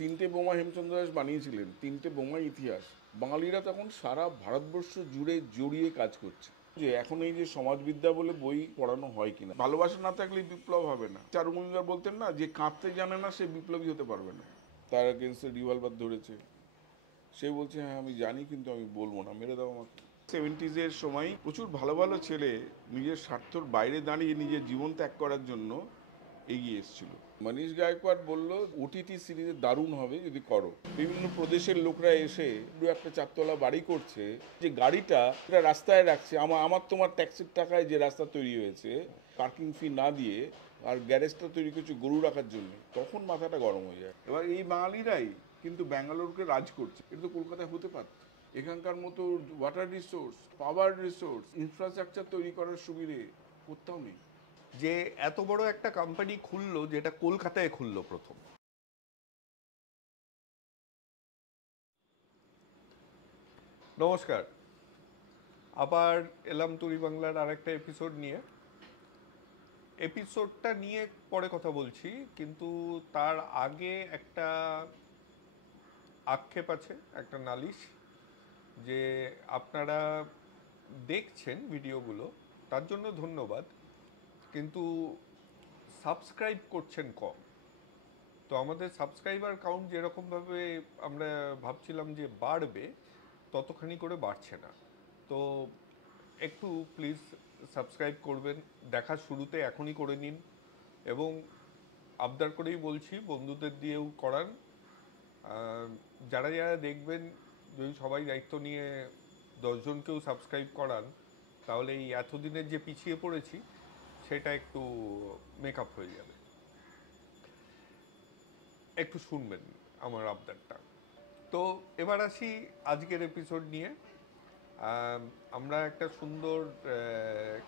তিনটে বোমা হেমচন্দ্র দাস বানিয়েছিলেন, তিনটে বোমার ইতিহাস। বাঙালিরা তখন সারা ভারতবর্ষ জুড়ে জড়িয়ে কাজ করছে। যে এখন এই যে সমাজবিদ্যা বলে বই পড়ানো হয় কিনা, ভালোবাসা না থাকলে বিপ্লব হবে না। চারুমজুমদার বলতেন না, যে কাঁদতে জানে না সে বিপ্লবী হতে পারবে না। তার এগেনস্টে রিভলভার ধরেছে, সে বলছে হ্যাঁ আমি জানি কিন্তু আমি বলবো না, মেরে দাও আমাকে। 70s সময় প্রচুর ভালো ভালো ছেলে নিজের স্বার্থর বাইরে দাঁড়িয়ে নিজের জীবন ত্যাগ করার জন্য এগিয়ে এসেছিল। মনীষ গায়কোয়াড় বলল ওটিটি সিরিজে দারুণ হবে যদি করো। বিভিন্ন প্রদেশের লোকরা এসে একটা চারতলা বাড়ি করছে, যে গাড়িটা রাস্তায় রাখছে আমার তোমার ট্যাক্সির টাকায় যে রাস্তা তৈরি হয়েছে, পার্কিং ফি না দিয়ে, আর গ্যারেজটা তৈরি করছে গরু রাখার জন্য, তখন মাথাটা গরম হয়ে যায়। এবার এই বাঙালিরাই কিন্তু ব্যাঙ্গালোরকে রাজ করছে। এটা তো কলকাতায় হতে পারত। এখানকার মতো ওয়াটার রিসোর্স, পাওয়ার রিসোর্স, ইনফ্রাস্ট্রাকচার তৈরি করার সুবিধে কোথাও নেই। যে এত বড় একটা কোম্পানি খুললো, যেটা কলকাতায় খুললো প্রথম। নমস্কার, আবার এলাম তুরি বাংলার আরেকটা এপিসোড নিয়ে। এপিসোডটা নিয়ে পরে কথা বলছি, কিন্তু তার আগে একটা আক্ষেপ আছে, একটা নালিশ। যে আপনারা দেখছেন ভিডিওগুলো, তার জন্য ধন্যবাদ, কিন্তু সাবস্ক্রাইব করছেন কম। তো আমাদের সাবস্ক্রাইবার কাউন্ট যেরকমভাবে আমরা ভাবছিলাম যে বাড়বে, ততখানি করে বাড়ছে না। তো একটু প্লিজ সাবস্ক্রাইব করবেন, দেখার শুরুতে এখনই করে নিন। এবং আবদার করেই বলছি, বন্ধুদের দিয়েও করান। যারা যারা দেখবেন, যদি সবাই দায়িত্ব নিয়ে 10জনকেও সাবস্ক্রাইব করান, তাহলে এই এতদিনের যে পিছিয়ে পড়েছি সেটা একটু মেকআপ হয়ে যাবে। একটু শুনবেন আমার আবদারটা। তো এবার আসি আজকের এপিসোড নিয়ে। আমরা একটা সুন্দর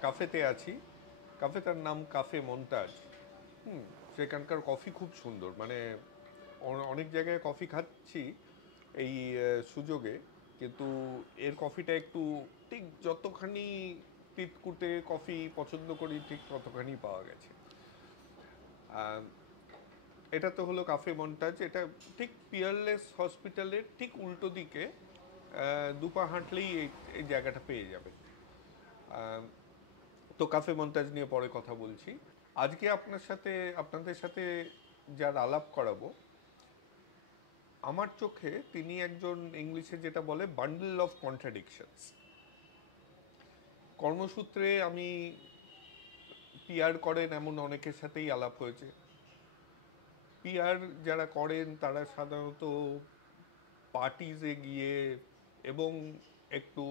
কাফেতে আছি। কাফেটার নাম কাফে মন্তাজ। সেখানকার কফি খুব সুন্দর, মানে অনেক জায়গায় কফি খাচ্ছি এই সুযোগে, কিন্তু এর কফিটা একটু ঠিক যতখানি তিতকুটে কফি পছন্দ করি ঠিক ততখানি পাওয়া গেছে। এটা তো হলো কাফে মন্টাজ। এটা ঠিক পিয়ারলেস হসপিটালের ঠিক উল্টো দিকে, দুপা হাঁটলেই এই জায়গাটা পেয়ে যাবে। তো কাফে মন্টাজ নিয়ে পরে কথা বলছি। আজকে আপনাদের সাথে যার আলাপ করাবো, আমার চোখে তিনি একজন, ইংলিশে যেটা বলে বান্ডেল অফ কন্ট্রাডিকশনস। কর্মসূত্রে আমি পিআর করেন এমন অনেকের সাথেই আলাপ হয়েছে। পিআর যারা করেন তারা সাধারণত পার্টিজে গিয়ে এবং একটু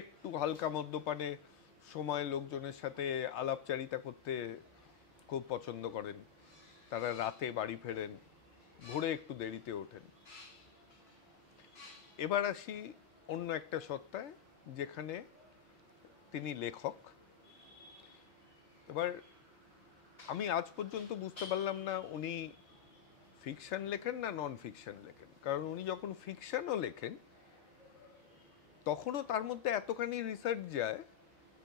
একটু হালকা মদ্যপানে সময় লোকজনের সাথে আলাপচারিতা করতে খুব পছন্দ করেন। তারা রাতে বাড়ি ফেরেন, ভোরে একটু দেরিতে ওঠেন। এবার আসি অন্য একটা সত্তায়, যেখানে তিনি লেখক। এবার আমি আজ পর্যন্ত বুঝতে পারলাম না উনি ফিকশন লেখেন না নন ফিকশন লেখেন। কারণ উনি যখন ফিকশনও লেখেন, তখনও তার মধ্যে এতখানি রিসার্চ যায়,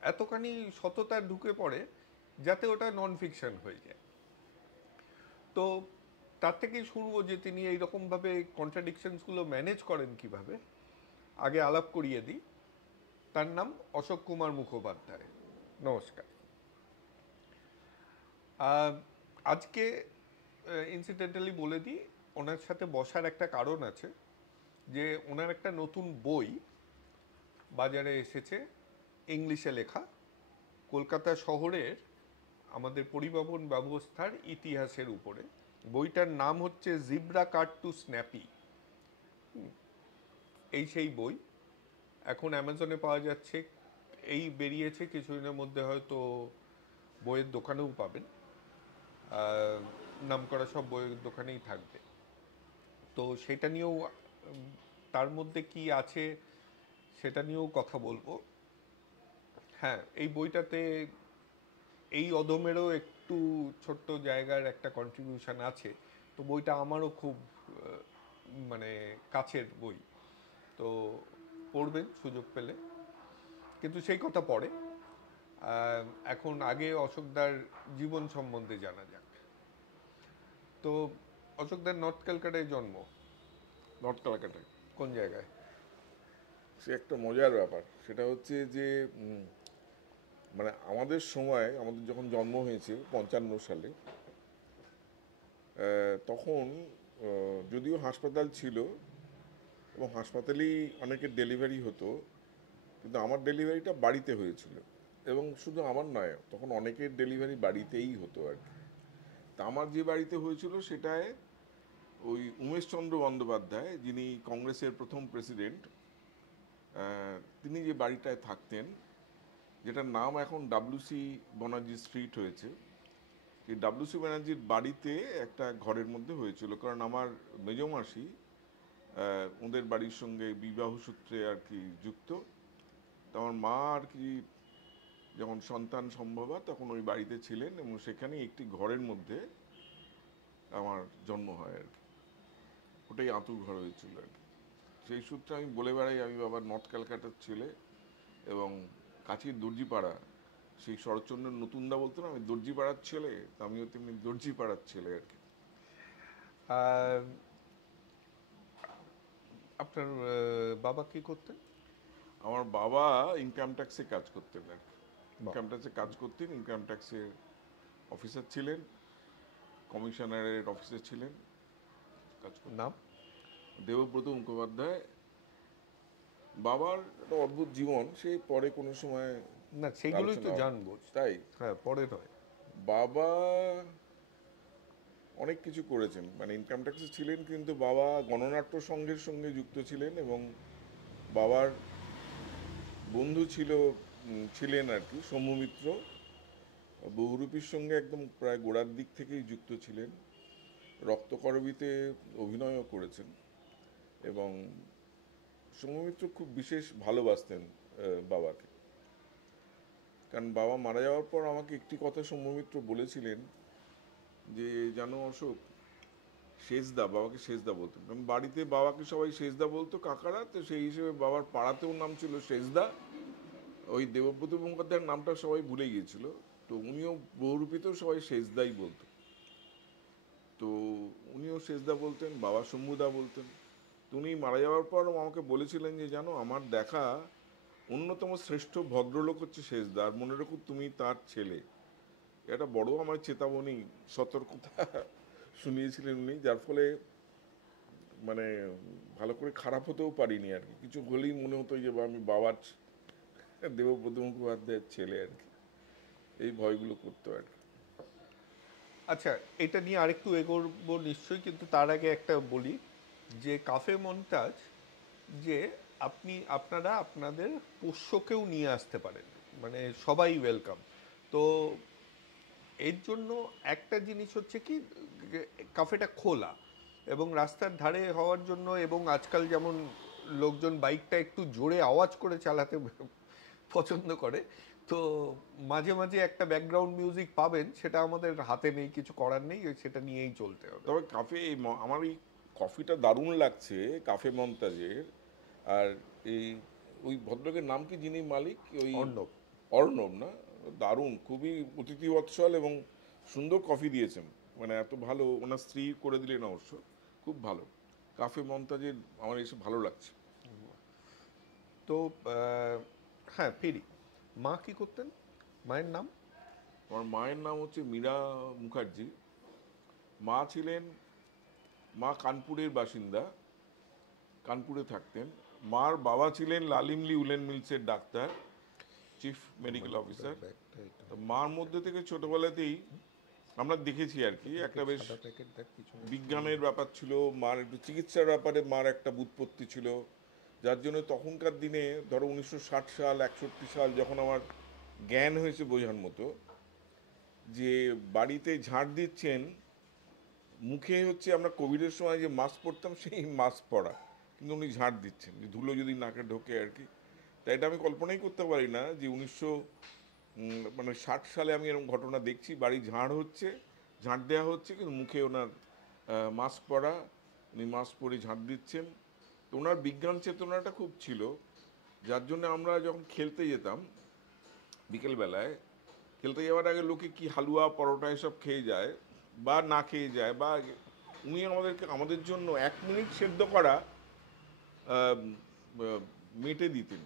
এতখানি সততা ঢুকে পড়ে, যাতে ওটা নন ফিকশন হয়ে যায়। তো তার থেকেই শুনবো যে তিনি এইরকমভাবে কন্ট্রাডিকশনসগুলো ম্যানেজ করেন কিভাবে। আগে আলাপ করিয়ে দিই। তার নাম অশোক কুমার মুখোপাধ্যায়। নমস্কার। আজকে ইনসিডেন্টালি বলে দিই, ওনার সাথে বসার একটা কারণ আছে, যে ওনার একটা নতুন বই বাজারে এসেছে, ইংলিশে লেখা, কলকাতা শহরের আমাদের পরিবহন ব্যবস্থার ইতিহাসের উপরে। বইটার নাম হচ্ছে জিব্রা কাট টু স্ন্যাপি। এই সেই বই এখন অ্যামাজনে পাওয়া যাচ্ছে। এই বেরিয়েছে কিছুদিনের মধ্যে, হয়তো বইয়ের দোকানেও পাবেন। নামকরা সব বইয়ের দোকানেই থাকবে। তো সেটা নিয়েও, তার মধ্যে কি আছে সেটা নিয়েও কথা বলবো। হ্যাঁ, এই বইটাতে এই অদমেরও একটু ছোট্ট জায়গার একটা কন্ট্রিবিউশন আছে। তো বইটা আমারও খুব মানে কাছের বই। তো পড়বেন সুযোগ পেলে, কিন্তু সেই কথা পরে। এখন আগে অশোকদার জীবন সম্বন্ধে জানা যাক। তো অশোকদার নর্থ ক্যালকাটায় জন্ম, নর্থ ক্যালকাটায়। কোন জায়গায়? সে একটা মজার ব্যাপার, সেটা হচ্ছে যে মানে আমাদের সময়, আমাদের যখন জন্ম হয়েছে 55 সালে, তখন যদিও হাসপাতাল ছিল এবং হাসপাতালেই অনেকের ডেলিভারি হতো, কিন্তু আমার ডেলিভারিটা বাড়িতে হয়েছিল। এবং শুধু আমার নয়, তখন অনেকের ডেলিভারি বাড়িতেই হতো আর কি। তা আমার যে বাড়িতে হয়েছিল সেটায় ওই উমেশচন্দ্র বন্দ্যোপাধ্যায়, যিনি কংগ্রেসের প্রথম প্রেসিডেন্ট, তিনি যে বাড়িটায় থাকতেন, যেটার নাম এখন WC ব্যানার্জি স্ট্রিট হয়েছে, এই WC ব্যানার্জির বাড়িতে একটা ঘরের মধ্যে হয়েছিল। কারণ আমার মেজমাসি ওদের বাড়ির সঙ্গে বিবাহ সূত্রে আর কি যুক্ত। তো আমার মা আর কি যখন সন্তান সম্ভবা তখন ওই বাড়িতে ছিলেন, এবং সেখানেই একটি ঘরের মধ্যে আমার জন্ম হয় আর কি। ওটাই আঁতুর ঘর হয়েছিল আর কি। সেই সূত্রে আমি বলে বেড়াই আমি বাবা নর্থ ক্যালকাটার ছেলে, এবং কাছের দর্জিপাড়া, সেই শরৎচন্দ্র নতুনদা বলতো না আমি দর্জিপাড়ার ছেলে, তা আমিও তেমনি দর্জিপাড়ার ছেলে আর কি। আর আপনার বাবা কি করতেন? আমার বাবা ইনকাম ট্যাক্সে কাজ করতেন আর কি। ইনকাম ট্যাক্সে কাজ করতেন, ইনকাম ট্যাক্সের অফিসার ছিলেন, কমিশনারের অফিসে ছিলেন, কাজ করতেন। নাম? দেবব্রত মুখোপাধ্যায়। বাবার একটা অদ্ভুত জীবন, সে পরে কোনো সময় না, সেইগুলোই তো আলোচনা হবে। জানবো। তাই হ্যাঁ, পরে নয়। বাবা অনেক কিছু করেছেন, মানে ইনকাম ট্যাক্সে ছিলেন, কিন্তু বাবা গণনাট্য সংঘের সঙ্গে যুক্ত ছিলেন, এবং বাবার বন্ধু ছিলেন আর কি সৌম্য মিত্র, বহুরূপীর সঙ্গে একদম প্রায় গোড়ার দিক থেকেই যুক্ত ছিলেন। রক্তকরবীতে অভিনয়ও করেছেন, এবং সৌম্য মিত্র খুব বিশেষ ভালোবাসতেন বাবাকে। কারণ বাবা মারা যাওয়ার পর আমাকে একটি কথা সৌম্য মিত্র বলেছিলেন যে জানো অশোক, শেষদা, বাবাকে শেষদা বলতেন, কারণ বাড়িতে বাবাকে সবাই শেষদা বলতো কাকারা, তো সেই হিসেবে বাবার পাড়াতেও নাম ছিল শেষদা। ওই দেবব্রত মুখোপাধ্যায়ের নামটা সবাই ভুলে গিয়েছিল, তো উনিও বহুরূপীতেও সবাই শেষদাই বলতো। তো উনিও শেষদা বলতেন, বাবা শম্ভুদা বলতেন। তো উনি মারা যাওয়ার পর আমাকে বলেছিলেন যে জানো আমার দেখা অন্যতম শ্রেষ্ঠ ভদ্রলোক হচ্ছে শেষদা, আর মনে রাখো তুমি তার ছেলে। এটা বড় আমার চেতাবনী, সতর্কতা শুনিয়েছিলেন উনি, যার ফলে মানে ভালো করে খারাপ হতেও পারিনি আর কি। কিছু হলেই মনে হতো যে আমি বাবার দেবব্রত মুখোপাধ্যায়ের ছেলে আর কি, এই ভয়গুলো করতো আর কি। আচ্ছা, এটা নিয়ে আরেকটু এগোবো নিশ্চয়ই, কিন্তু তার আগে একটা বলি যে কাফে মন্টাজ, যে আপনারা আপনাদের পোষ্যকেও নিয়ে আসতে পারেন, মানে সবাই ওয়েলকাম। তো এর জন্য একটা জিনিস হচ্ছে কি, কাফেটা খোলা এবং রাস্তার ধারে হওয়ার জন্য, এবং আজকাল যেমন লোকজন বাইকটা একটু জোরে আওয়াজ করে চালাতে পছন্দ করে, তো মাঝে মাঝে একটা ব্যাকগ্রাউন্ড মিউজিক পাবেন, সেটা আমাদের হাতে নেই, কিছু করার নেই, সেটা নিয়েই চলতে হবে। তবে কাফে আমার এই কফিটা দারুণ লাগছে কাফে মন্তাজের। আর এই ওই ভদ্রলোকের নাম কি, যিনি মালিক? ওই অর্ণব। অর্ণব না? দারুণ, খুবই অতিথি বৎসল এবং সুন্দর কফি দিয়েছেন, মানে এত ভালো। ওনার স্ত্রী করে দিলেন অবশ্য, খুব ভালো। কাফে মন্তাজের আমার এসে ভালো লাগছে। তো হ্যাঁ, ফিরি। মা কি করতেন? মায়ের নাম? আমার মায়ের নাম হচ্ছে মীরা মুখার্জি। মা কানপুরের বাসিন্দা, কানপুরে থাকতেন। মার বাবা ছিলেন লালিমলি উলেন মিলসের ডাক্তার, চিফ মেডিকেল অফিসার। তো মার মধ্যে থেকে ছোটবেলাতেই আমরা দেখেছি আর কি, একটা বেশ বিজ্ঞানের ব্যাপার ছিল, মার একটু চিকিৎসার ব্যাপারে মার একটা বুৎপত্তি ছিল, যার জন্য তখনকার দিনে ধরো 1960 সাল 61 সাল যখন আমার জ্ঞান হয়েছে বোঝার মতো, যে বাড়িতে ঝাঁট দিচ্ছেন, মুখে হচ্ছে আমরা কোভিডের সময় যে মাস্ক পরতাম সেই মাস্ক পরা, কিন্তু উনি ঝাঁট দিচ্ছেন যে ধুলো যদি নাকে ঢোকে আর কি। তাই এটা আমি কল্পনাই করতে পারি না যে 1960 সালে আমি এরকম ঘটনা দেখছি, বাড়ি ঝাঁট দেওয়া হচ্ছে, কিন্তু মুখে ওনার মাস্ক পরা, উনি মাস্ক পরে ঝাঁট দিচ্ছেন। তো ওনার বিজ্ঞান চেতনাটা খুব ছিল, যার জন্য আমরা যখন খেলতে যেতাম বিকেলবেলায়, খেলতে যাওয়ার আগে লোকে কি হালুয়া পরোটা এসব খেয়ে যায়, বা না খেয়ে যায়, বা উনি আমাদের জন্য 1 মিনিট সেদ্ধ করা আহ, আহ, মেটে দিতেন।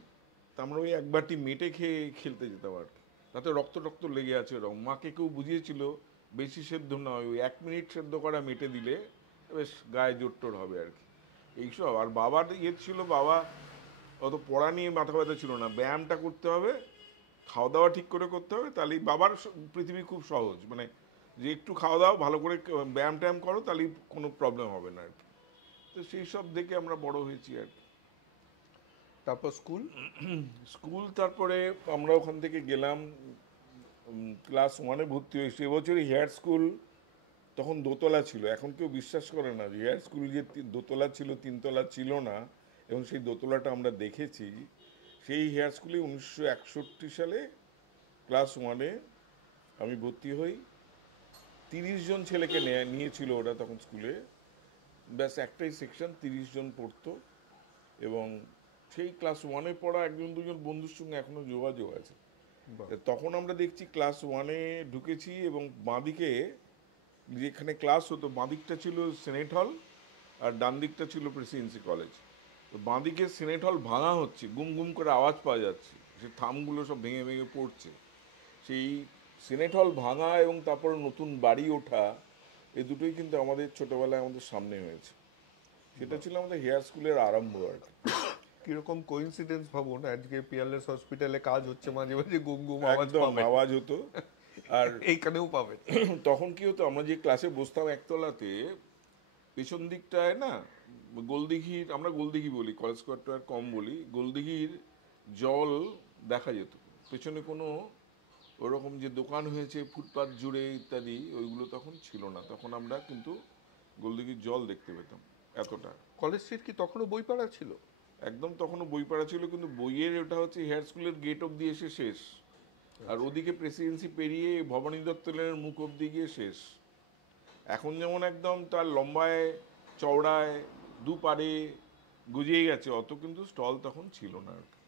তা আমরা ওই 1 বাটি মেটে খেয়ে খেলতে যেতাম আর কি। তাতে রক্ত টক্ত লেগে আছে ওরকম। মাকে কেউ বুঝিয়েছিল বেশি সেদ্ধ নয়, ওই 1 মিনিট সেদ্ধ করা মেটে দিলে বেশ গায়ে জোর টোর হবে আর কি। এইসব। আর বাবার ইয়ে ছিল, বাবা অত পড়া নিয়ে মাথা ব্যথা ছিল না, ব্যায়ামটা করতে হবে, খাওয়া দাওয়া ঠিক করে করতে হবে, তাহলেই বাবার পৃথিবী খুব সহজ, মানে যে একটু খাওয়া দাওয়া ভালো করে ব্যায়াম ট্যায়াম করো তাহলেই কোনো প্রবলেম হবে না আর কি। তো সেই সব দেখে আমরা বড় হয়েছি আর কি। তারপর স্কুল? স্কুল তারপরে আমরা ওখান থেকে গেলাম, ক্লাস 1-এ ভর্তি হয়েছি। এবছরই হেয়ার স্কুল, তখন দোতলা ছিল। এখন কেউ বিশ্বাস করে না যে হেয়ার স্কুল যে দোতলা ছিল, 3 তলা ছিল না, এবং সেই দোতলাটা আমরা দেখেছি। সেই হেয়ার স্কুলে 1961 সালে ক্লাস 1-এ আমি ভর্তি হই। 30 জন ছেলেকে নিয়েছিল ওরা তখন স্কুলে, ব্যাস একটাই সেকশন, 30 জন পড়তো। এবং সেই ক্লাস 1-এ পড়া 1-2 জন বন্ধুর সঙ্গে এখনো যোগাযোগ আছে। বাহ। তখন আমরা দেখছি ক্লাস 1-এ ঢুকেছি, এবং বাঁদিকে যেখানে ক্লাস হতো বাঁদিকটা ছিল সেনেট হল, আর ডান দিকটা ছিল প্রেসিডেন্সি কলেজ। তো বাঁদিকে সেনেট হল ভাঙা হচ্ছে, গুম গুম করে আওয়াজ পাওয়া যাচ্ছে, সে থামগুলো সব ভেঙে ভেঙে পড়ছে। সেই সিনেট হল ভাঙা এবং তারপর নতুন বাড়ি ওঠা, এই দুটোই কিন্তু আমাদের ছোটবেলায় আমাদের সামনে হয়েছে। সেটা ছিল আমাদের হেয়ার স্কুলের আরম্ভ আর কি। কিরকম কোইন্সিডেন্স ভাবুন, আজকে পিয়ারলেস হসপিটালে কাজ হচ্ছে, মাঝে মাঝে গুম গুম আওয়াজ একদম পাবেন। আওয়াজ হতো। আর এইখানেও পাবেন। তখন কি হতো, আমরা যে ক্লাসে বসতাম একতলাতে, পেছন দিকটায় না গোলদিঘির, আমরা গোলদিঘি বলি, কলেজ স্কোয়ারটা আর কম বলি, গোলদিঘির জল দেখা যেত। পেছনে কোনো ওরকম যে দোকান হয়েছে ফুটপাত জুড়ে ইত্যাদি, ওইগুলো তখন ছিল না। তখন আমরা কিন্তু গোলদিঘির জল দেখতে পেতাম, এতটা। কলেজ স্ট্রিট কি তখনও বইপাড়া ছিল? একদম তখনও বই পড়া ছিল, কিন্তু বইয়ের ওটা হচ্ছে হেয়ার স্কুলের গেট অব্দি এসে শেষ। আর ওদিকে প্রেসিডেন্সি পেরিয়ে ভবানী দত্ত লেনের মুখ অব্দি গিয়ে শেষ। এখন যেমন একদম তার লম্বায় চওড়ায় দুপারে গুজিয়ে গেছে, অত কিন্তু স্টল তখন ছিল না আর কি।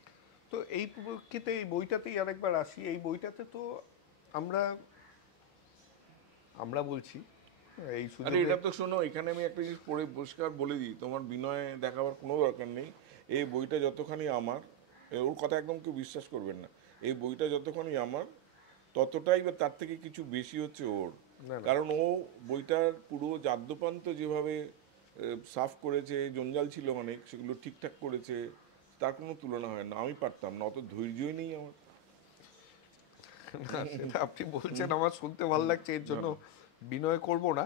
তো এই ক্ষেত্রে এই বইটাতেই আরেকবার আসি। এই বইটাতে তো আমরা আমরা বলছি এই আরে সুযোগে। এটা তো শোনো, এখানে আমি একটা জিনিস পড়ে পরিষ্কার বলে দিই, তোমার বিনয় দেখাবার কোনো দরকার নেই। এই বইটা যতখানি আমার, ওর কথা একদম কেউ বিশ্বাস করবেন না, এই বইটা যতখানি আমার ততটাই বা তার থেকে কিছু বেশি হচ্ছে ওর। না না, কারণ ও বইটার পুরো জাদ্যপান্ত যেভাবে সাফ করেছে, জঞ্জাল ছিল অনেক, সেগুলো ঠিকঠাক করেছে, তার কোনো তুলনা হয় না। আমি পারতাম না, অত ধৈর্যই নেই আমার। না, সেটা আপনি বলছেন আমার শুনতে ভালো লাগছে, এর জন্য না, বিনয় করব না।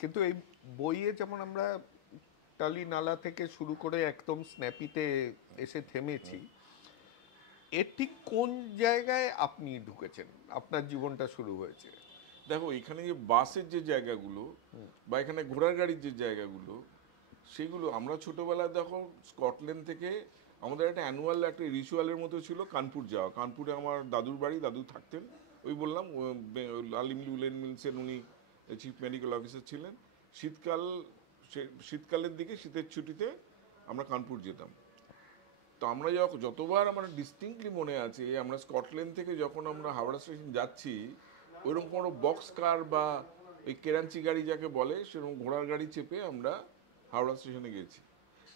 কিন্তু এই বইয়ে যেমন আমরা টালি নালা থেকে শুরু করে একদম স্ন্যাপিতে এসে থেমেছি, এর ঠিক কোন জায়গায় আপনি ঢুকেছেন, আপনার জীবনটা শুরু হয়েছে? দেখো এখানে যে বাসের যে জায়গাগুলো বা এখানে ঘোড়ার গাড়ির যে জায়গাগুলো, সেগুলো আমরা ছোটবেলায় দেখো স্কটল্যান্ড থেকে আমাদের একটা অ্যানুয়াল একটা রিচুয়ালের মতো ছিল কানপুর যাওয়া। কানপুরে আমার দাদুর বাড়ি, দাদু থাকতেন। ওই বললাম আলিমলি উলেন মিলসেন, উনি চিফ মেডিকেল অফিসার ছিলেন। শীতকাল, শীতকালের দিকে শীতের ছুটিতে আমরা কানপুর যেতাম। তো আমরা যতবার আমার ডিস্টিংক্টলি মনে আছে, আমরা স্কটল্যান্ড থেকে যখন আমরা হাওড়া স্টেশন যাচ্ছি, ওইরকম কোনো বক্স কার বা ওই কেরাঞ্চি গাড়ি যাকে বলে, সেরকম ঘোড়ার গাড়ি চেপে আমরা হাওড়া স্টেশনে গেছি।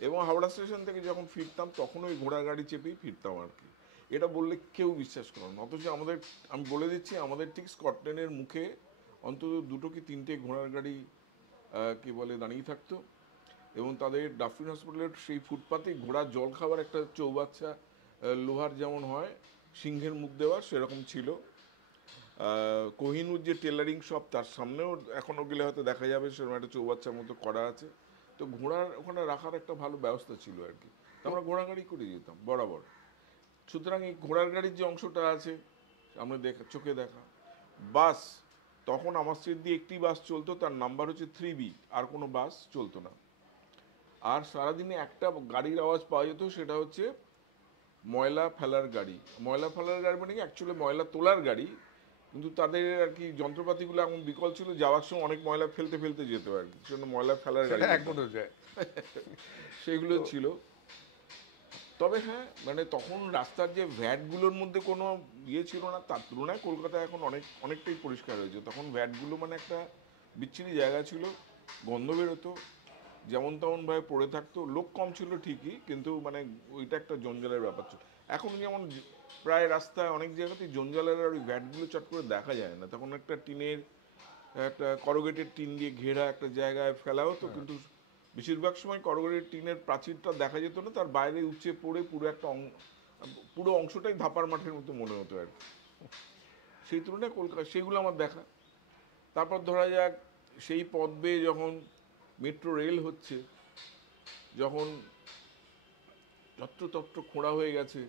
এবং হাওড়া স্টেশন থেকে যখন ফিরতাম তখন ওই ঘোড়ার গাড়ি চেপেই ফিরতাম আর কি। এটা বললে কেউ বিশ্বাস করে না, অথচ আমাদের, আমি বলে দিচ্ছি, আমাদের ঠিক স্কটল্যান্ডের মুখে অন্তত 2 কি 3টে ঘোড়ার গাড়ি কি বলে দাঁড়িয়ে থাকতো। এবং তাদের ডাফরিন হসপিটালের সেই ফুটপাতে ঘোড়ার জল খাবার একটা চৌবাচ্চা, লোহার যেমন হয় সিংহের মুখ দেওয়া, সেরকম ছিল। কোহিনুর যে টেলারিং শপ, তার সামনেও এখনও গেলে হয়তো দেখা যাবে সেরকম একটা চৌবাচ্চার মতো করা আছে। তো ঘোড়ার ওখানে রাখার একটা ভালো ব্যবস্থা ছিল আর কি। তো আমরা ঘোড়া গাড়ি করে যেতাম বরাবর। সুতরাং এই ঘোড়ার গাড়ির যে অংশটা আছে, আমরা চোখে দেখা বাস, তখন আমার স্ট্রিট দিয়ে একটি বাস চলতো, তার নাম্বার হচ্ছে 3B, আর কোনো বাস চলতো না। আর সারাদিনে একটা গাড়ির আওয়াজ পাওয়া যেত, সেটা হচ্ছে ময়লা ফেলার গাড়ি। ময়লা ফেলার গাড়ি মানে কি, অ্যাকচুয়ালি ময়লা তোলার গাড়ি, কিন্তু তাদের আর কি যন্ত্রপাতিগুলো এমন বিকল ছিল, যাওয়ার সময় অনেক ময়লা ফেলতে ফেলতে যেত আর কি, সেজন্য ময়লা ফেলার গাড়ি সেটা এখনো যায়। সেগুলো ছিল। তবে হ্যাঁ, মানে তখন রাস্তার যে ভ্যাটগুলোর মধ্যে কোনো ইয়ে ছিল না, তার তুলনায় কলকাতা এখন অনেকটাই পরিষ্কার হয়েছে। তখন ভ্যাটগুলো মানে একটা বিচ্ছিরি জায়গা ছিল, গন্ধ বেরোতো, যেমন তেমনভাবে পড়ে থাকতো, লোক কম ছিল ঠিকই, কিন্তু মানে ওইটা একটা জঞ্জালের ব্যাপার ছিল। এখন যেমন প্রায় রাস্তায় অনেক জায়গাতেই জঞ্জালের আর ওই ভ্যাটগুলো চট করে দেখা যায় না, তখন একটা টিনের, একটা করোগেটেড টিন দিয়ে ঘেরা একটা জায়গায় ফেলা হতো, কিন্তু বেশিরভাগ সময় করোগেটেড টিনের প্রাচীরটা দেখা যেত না, তার বাইরে উপচে পড়ে পুরো অংশটাই ধাপার মাঠের মতো মনে হতো আর কি। সেই তুলনায় কলকাতা সেগুলো আমার দেখা। তারপর ধরা যাক সেই পথ বেয়ে যখন মেট্রো রেল হচ্ছে, যখন যত্রতত্র খোঁড়া হয়ে গেছে,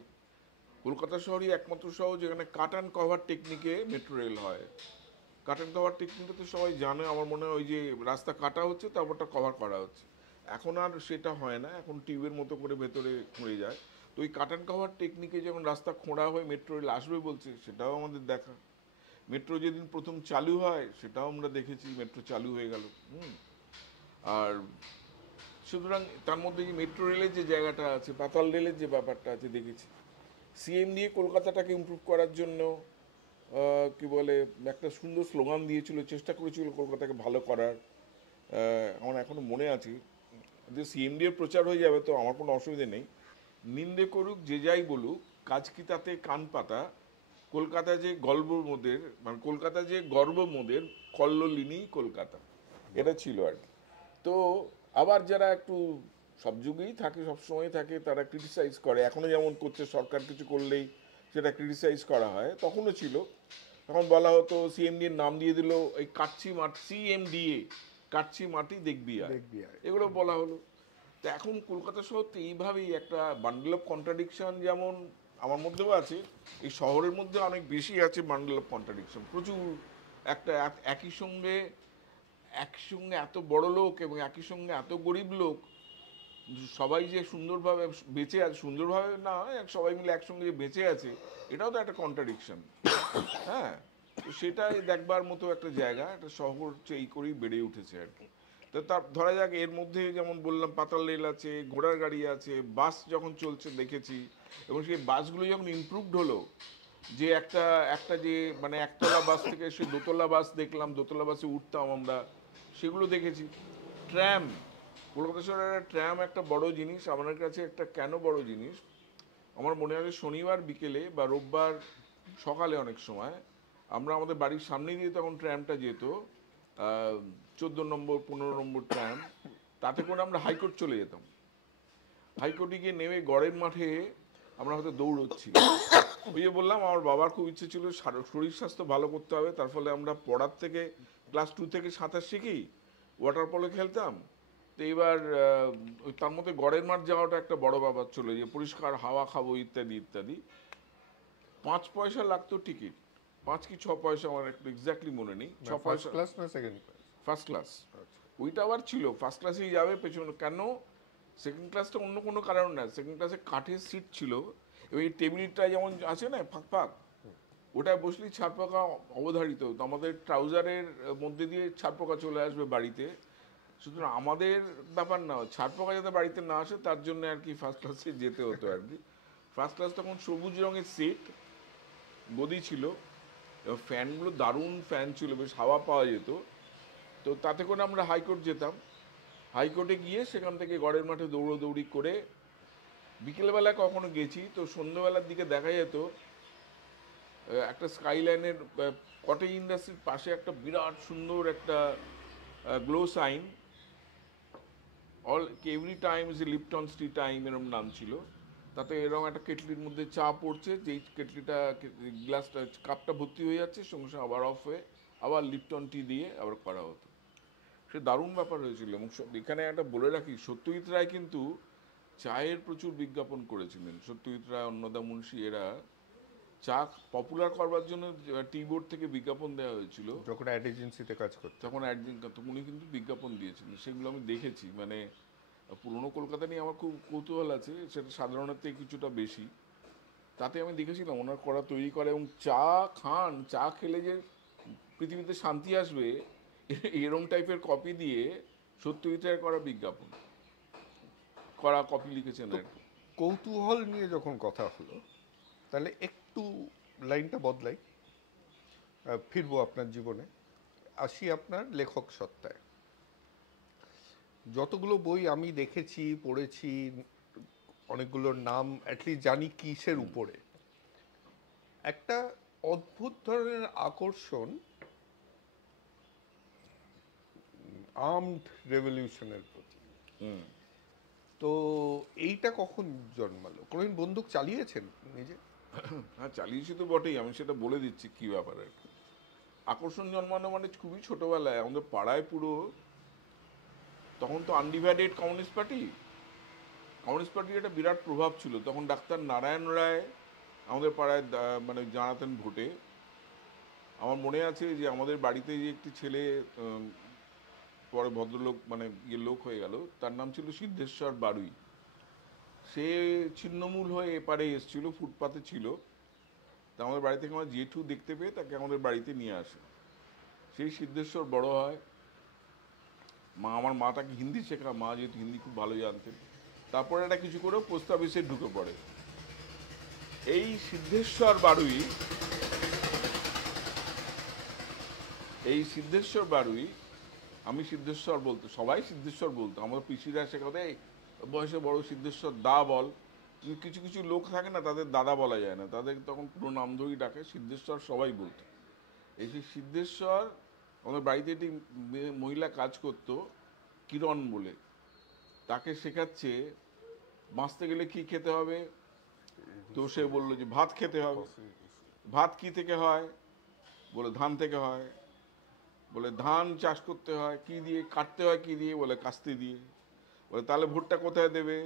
কলকাতা শহরই একমাত্র শহর যেখানে কাট অ্যান্ড কভার টেকনিকে মেট্রো রেল হয়। কাট অ্যান্ড কভার টেকনিকটা তো সবাই জানে, আমার মনে হয় ওই যে রাস্তা কাটা হচ্ছে তারপরটা কভার করা হচ্ছে। এখন আর সেটা হয় না, এখন টিউবের মতো করে ভেতরে খুঁড়ে যায়। তো ওই কাট অ্যান্ড কভার টেকনিকে যখন রাস্তা খোঁড়া হয়ে মেট্রো রেল আসবে বলছে, সেটাও আমাদের দেখা। মেট্রো যেদিন প্রথম চালু হয় সেটাও আমরা দেখেছি, মেট্রো চালু হয়ে গেল। আর সুতরাং তার মধ্যে যে মেট্রো রেলের যে জায়গাটা আছে, পাতাল রেলের যে ব্যাপারটা আছে দেখেছি। সিএম দিয়ে কলকাতাটাকে ইমপ্রুভ করার জন্য কি বলে একটা সুন্দর স্লোগান দিয়েছিল, চেষ্টা করেছিল কলকাতাকে ভালো করার। আমার এখনো মনে আছে যে সিএমডি এর প্রচার হয়ে যাবে তো আমার কোনো অসুবিধে নেই। নিন্দে করুক যে যাই বলুক, কাজ কি তাতে কান পাতা, কলকাতা যে গর্ব মোদের, মানে কলকাতা যে গর্ব মোদের, কল্লোলিনী কলকাতা, এটা ছিল আর কি। তো আবার যারা একটু সব যুগেই থাকে, সব সময় থাকে, তারা ক্রিটিসাইজ করে, এখনো যেমন করছে, সরকার কিছু করলেই সেটা ক্রিটিসাইজ করা হয়, তখনও ছিল। তখন বলা হতো সিএমডি এর নাম দিয়ে দিল এই কাটছি মাটি, সিএমডিএ, কাটছি মাটি দেখবি আর, দেখবি আর। এগুলো বলা হলো। তো এখন কলকাতা শহর তো এইভাবেই একটা বান্ডেল অফ কন্ট্রাডিকশন, যেমন আমার মধ্যেও আছে, এই শহরের মধ্যে অনেক বেশি আছে বান্ডেল অফ কন্ট্রাডিকশন, প্রচুর। একটা একই সঙ্গে একসঙ্গে এত বড় লোক এবং একই সঙ্গে এত গরিব লোক, সবাই যে সুন্দরভাবে বেঁচে আছে, সুন্দরভাবে না, সবাই মিলে একসঙ্গে যে বেঁচে আছে, এটাও তো একটা কন্ট্রাডিকশন। হ্যাঁ, তো সেটাই দেখবার মতো একটা জায়গা, একটা শহর এই করেই বেড়ে উঠেছে আর কি। তো তার ধরা যাক এর মধ্যে যেমন বললাম পাতাল রেল আছে, ঘোড়ার গাড়ি আছে, বাস যখন চলছে দেখেছি, এবং সেই বাসগুলো যখন ইমপ্রুভড হলো, যে একটা একটা যে মানে একতলা বাস থেকে সে দোতলা বাস দেখলাম, দোতলা বাসে উঠতাম আমরা, সেগুলো দেখেছি। ট্র্যাম, কলকাতা শহরের ট্র্যাম একটা বড় জিনিস আমাদের কাছে, একটা কেন বড় জিনিস, আমার মনে আছে শনিবার বিকেলে বা রোববার সকালে অনেক সময় আমরা আমাদের বাড়ির সামনে দিয়ে তখন ট্র্যামটা যেত, 14 নম্বর 15 নম্বর ট্র্যাম, তাতে করে আমরা হাইকোর্ট চলে যেতাম। হাইকোর্টে গিয়ে নেমে গড়ের মাঠে আমরা হয়তো দৌড়চ্ছি। ওই যে বললাম আমার বাবার খুব ইচ্ছে ছিল শরীর স্বাস্থ্য ভালো করতে হবে, তার ফলে আমরা পড়ার থেকে ক্লাস 2 থেকে সাঁতার শিখি, ওয়াটার পলো খেলতাম। তো এবার ওই তার মধ্যে গড়ের মাঠ যাওয়াটা একটা বড় ব্যাপার ছিল, যে পরিষ্কার হাওয়া খাবো ইত্যাদি ইত্যাদি। 5 পয়সা লাগতো টিকিট, 5 কি 6 পয়সা, আমার একটু এক্স্যাক্টলি মনে নেই, 6 ফার্স্ট পয়সা। ক্লাস না সেকেন্ড ক্লাস? First class. ওইটা আবার ছিল ফার্স্ট ক্লাসেই যাবে পেছনে, কেন সেকেন্ড ক্লাসটা অন্য কোনো কারণ না, সেকেন্ড ক্লাসে কাঠের সিট ছিল, এবং এই টেবিলটা যেমন আছে না ফাঁক ফাঁক, ওটায় বসলেই ছাড় পোকা অবধারিত, তো আমাদের ট্রাউজারের মধ্যে দিয়ে ছাড় পোকা চলে আসবে বাড়িতে। সুতরাং আমাদের ব্যাপার না, ছাড় পোকা যাতে বাড়িতে না আসে তার জন্য আর কি ফার্স্ট ক্লাসে যেতে হতো আর কি। ফার্স্ট ক্লাস তখন সবুজ রঙের সিট, গদি ছিল, এবং ফ্যানগুলো দারুণ ফ্যান ছিল, বেশ হাওয়া পাওয়া যেত। তো তাতে করে আমরা হাইকোর্ট যেতাম, হাইকোর্টে গিয়ে সেখান থেকে গড়ের মাঠে দৌড়োদৌড়ি করে, বিকেলবেলায় কখনো গেছি তো সন্ধ্যেবেলার দিকে দেখা যেত একটা স্কাইলাইনের কটেজ ইন্ডাস্ট্রির পাশে একটা বিরাট সুন্দর একটা glow sign, all every time is a Lipton tea time, এরকম নাম ছিল। তাতে এরকম একটা কেটলির মধ্যে চা পড়ছে, যেই কেটলিটা গ্লাসটা কাপটা ভর্তি হয়ে যাচ্ছে, সঙ্গে সঙ্গে আবার অফ হয়ে আবার লিপটন টি দিয়ে আবার করা হতো। সে দারুণ ব্যাপার হয়েছিল। এবং এখানে একটা বলে রাখি, সত্যজিৎ রায় কিন্তু চায়ের প্রচুর বিজ্ঞাপন করেছিলেন। সত্যজিৎ রায়, অন্নদা মুন্সী, এরা চা পপুলার করবার জন্য টি বোর্ড থেকে বিজ্ঞাপন দেওয়া হয়েছিল, যখন অ্যাড এজেন্সিতে কাজ করতো তখন একদিন উনি কিন্তু বিজ্ঞাপন দিয়েছিলেন, সেগুলো আমি দেখেছি। মানে পুরনো কলকাতা নিয়ে আমার খুব কৌতূহল আছে, সেটা সাধারণত কিছুটা বেশি। তাতে আমি দেখেছিলাম ওনার করা তৈরি করে, এবং চা খান, চা খেলে যে পৃথিবীতে শান্তি আসবে এরম টাইপের কপি দিয়ে সত্যজিৎ রায়ের করা বিজ্ঞাপন, করা কপি লিখেছেন আর কি। কৌতূহল নিয়ে যখন কথা হলো, তাহলে একটু লাইনটা বদলাই, ফিরবো আপনার জীবনে। আসি আপনার লেখক সত্তায়। যতগুলো বই আমি দেখেছি, পড়েছি, অনেকগুলোর নাম অ্যাটলিস্ট জানি কিসের উপরে, একটা অদ্ভুত ধরনের আকর্ষণ আর্মড রেভলিউশনের প্রতি। তো এইটা কখন জন্মালো? কোনোদিন বন্দুক চালিয়েছেন নিজে? হ্যাঁ, চালিয়েছি তো বটেই, আমি সেটা বলে দিচ্ছি কি ব্যাপার আর কি। আকর্ষণ জন্মানো মানে খুবই ছোটবেলায় আমাদের পাড়ায় পুরো, তখন তো আনডিভাইডেড কমিউনিস্ট পার্টি, কমিউনিস্ট পার্টির একটা বিরাট প্রভাব ছিল। তখন ডাক্তার নারায়ণ রায় আমাদের পাড়ায় মানে জানাতেন ভোটে। আমার মনে আছে যে আমাদের বাড়িতে যে একটি ছেলে পরে ভদ্রলোক মানে লোক হয়ে গেল, তার নাম ছিল সিদ্ধেশ্বর বারুই। সে ছিন্নমূল হয়ে এপারে এসেছিল, ফুটপাতে ছিল। তা আমাদের বাড়ি থেকে আমার জেঠু দেখতে পেয়ে তাকে আমাদের বাড়িতে নিয়ে আসে। সেই সিদ্ধেশ্বর বড় হয়। আমার মা তাকে হিন্দি শেখা, মা যেহেতু হিন্দি খুব ভালো জানতেন। তারপরে একটা কিছু করেও পোস্ট অফিসে ঢুকে পড়ে। এই সিদ্ধেশ্বর বারুই, এই সিদ্ধেশ্বর বারুই, আমি সিদ্ধেশ্বর বলতো, সবাই সিদ্ধেশ্বর বলতো, আমার পিসিরা সে কথা, "এই বয়সে বড় সিদ্ধেশ্বর দা বল।" কিন্তু কিছু কিছু লোক থাকে না, তাদের দাদা বলা যায় না, তাদের তখন পুরো নাম ধরেই ডাকে, সিদ্ধেশ্বর সবাই বলতো। এই যে সিদ্ধেশ্বর, আমাদের বাড়িতে একটি মহিলা কাজ করতো কিরণ বলে, তাকে শেখাচ্ছে বাঁচতে গেলে কি খেতে হবে। তো সে বললো যে ভাত খেতে হবে। ভাত কি থেকে হয়? বলে ধান থেকে হয়। বলে ধান চাষ করতে হয় কি দিয়ে, কাটতে হয় কি দিয়ে? বলে কাস্তে দিয়ে। বলে তাহলে ভোটটা কোথায় দেবে?